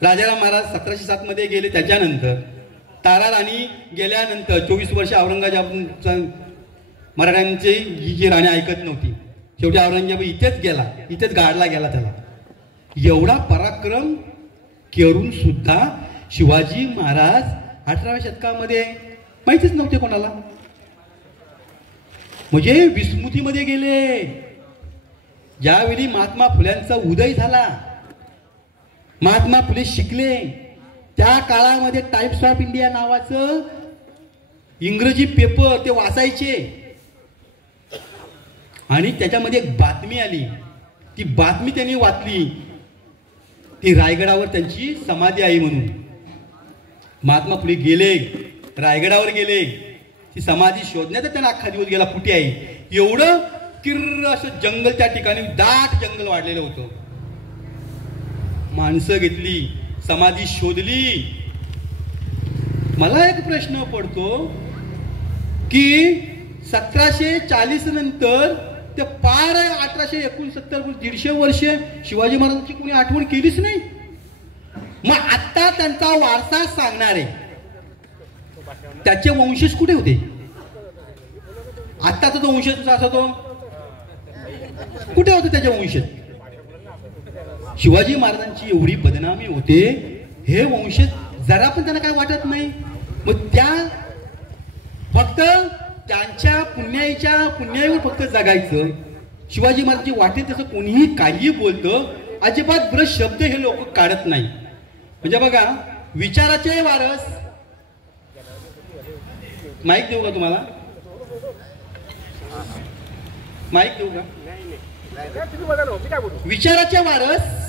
राजाराम महाराज 1707 मध्ये गेले, त्याच्यानंतर तारा राणी गेल्यानंतर 24 वर्ष औरंगजेब मराठ्यांची जी राणी ऐकत नव्हती, शेवटी औरंगजेब इथेच गेला, इथेच गाडला गेला त्याला. एवढा पराक्रम करून सुद्धा शिवाजी महाराज 18व्या शतकामध्ये माहितीच नव्हते कोणाला. म्हणजे विस्मृतीमध्ये गेले. ज्यावेळी महात्मा फुल्यांचा उदय झाला, महात्मा फुले शिकले, त्या काळामध्ये टाइम्स ऑफ इंडिया नावाचं इंग्रजी पेपर ते वाचायचे आणि त्याच्यामध्ये एक बातमी आली. ती बातमी त्यांनी वाचली. ती रायगडावर त्यांची समाधी आहे म्हणून. महात्मा फुले गेले, रायगडावर गेले, ती समाधी शोधण्यात त्यांना अख्खा दिवस गेला. कुठे आहे? एवढं किर्र असं जंगल, त्या ठिकाणी दाट जंगल वाढलेलं होतं. माणसं घेतली, समाधी शोधली. मला एक प्रश्न पडतो की 1740 नंतर ते पार 1869, 150 वर्ष शिवाजी महाराजांची कोणी आठवण केलीच नाही. मग आता त्यांचा वारसा सांगणारे त्याचे वंशज कुठे होते? आत्ताचा जो वंशज असा तो कुठे होते? त्याचे वंशज शिवाजी महाराजांची एवढी बदनामी होते, हे वंशज जरा पण त्यांना काय वाटत नाही. मग त्या फक्त त्यांच्या पुण्याईवर फक्त जगायचं. शिवाजी महाराजांची वाटेल तसं कोणीही काही बोलतं, अजिबात ब्रश शब्द हे लोक काढत नाही. म्हणजे बघा, विचाराचे वारस, माईक देऊ का तुम्हाला? माईक देऊ का? विचाराचे वारस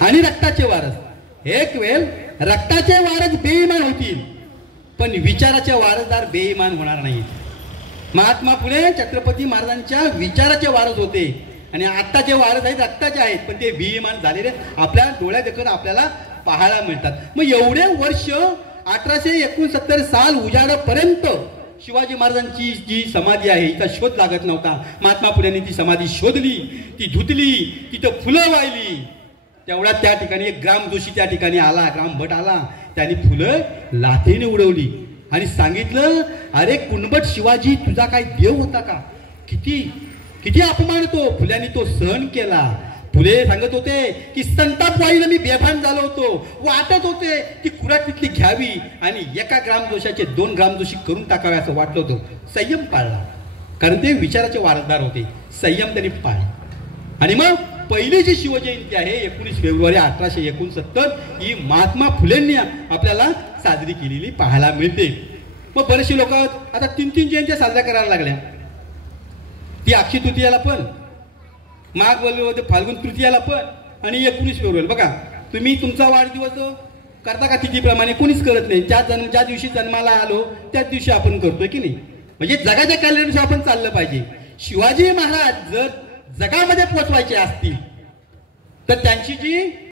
आणि रक्ताचे वारस. एक वेळ रक्ताचे वारस बेईमान होतील, पण विचाराचे वारसदार बेईमान होणार नाहीत. महात्मा फुले छत्रपती महाराजांच्या विचाराचे वारस होते आणि आत्ता जे वारस आहेत आत्ताचे आहेत, पण ते विमान झालेले आपल्या डोळ्यादेखत आपल्याला पाहायला मिळतात. मग एवढे वर्ष 1869 साल उजाडापर्यंत शिवाजी महाराजांची जी समाधी आहे हिचा शोध लागत नव्हता. महात्मा फुलेंनी ती समाधी शोधली, ती धुतली, तिथं फुलं वाहिली. तेवढ्या त्या ठिकाणी एक ग्रामजोशी त्या ठिकाणी आला, ग्रामभट आला, त्यांनी फुलं लाथेने उडवली आणि सांगितलं, अरे कुणबट शिवाजी तुझा काय देव होता का? किती किती अपमान तो फुल्यांनी तो सहन केला. फुले सांगत होते की संताप वाईला मी बेभान झालो होतो, वाटत होते की कुराट तिथली घ्यावी आणि एका ग्रामदोषाचे 2 ग्रामदोषी करून टाकावे असं वाटलं होतं. संयम पाळला, कारण ते विचाराचे वारसदार होते. संयम त्यांनी पाळला. आणि मग पहिली जी शिवजयंती आहे 19 फेब्रुवारी 1869 ही महात्मा फुलेंनी आपल्याला साजरी केलेली पाहायला मिळते. मग बरेचसे लोक आता 3 जयंत्या साजऱ्या करायला लागल्या. ती अक्षय तृतीयाला पण, माघ फाल्गुन तृतीयाला पण आणि 19 फेब्रुवारी. बघा तुम्ही तुमचा वाढदिवस करता का तिथीप्रमाणे? कोणीच करत नाही. ज्या दिवशी जन्माला आलो त्याच दिवशी आपण करतोय की नाही? म्हणजे जगाच्या कल्याणानुसार आपण चाललं पाहिजे. शिवाजी महाराज जर जगामध्ये पोचवायचे असतील तर त्यांची जी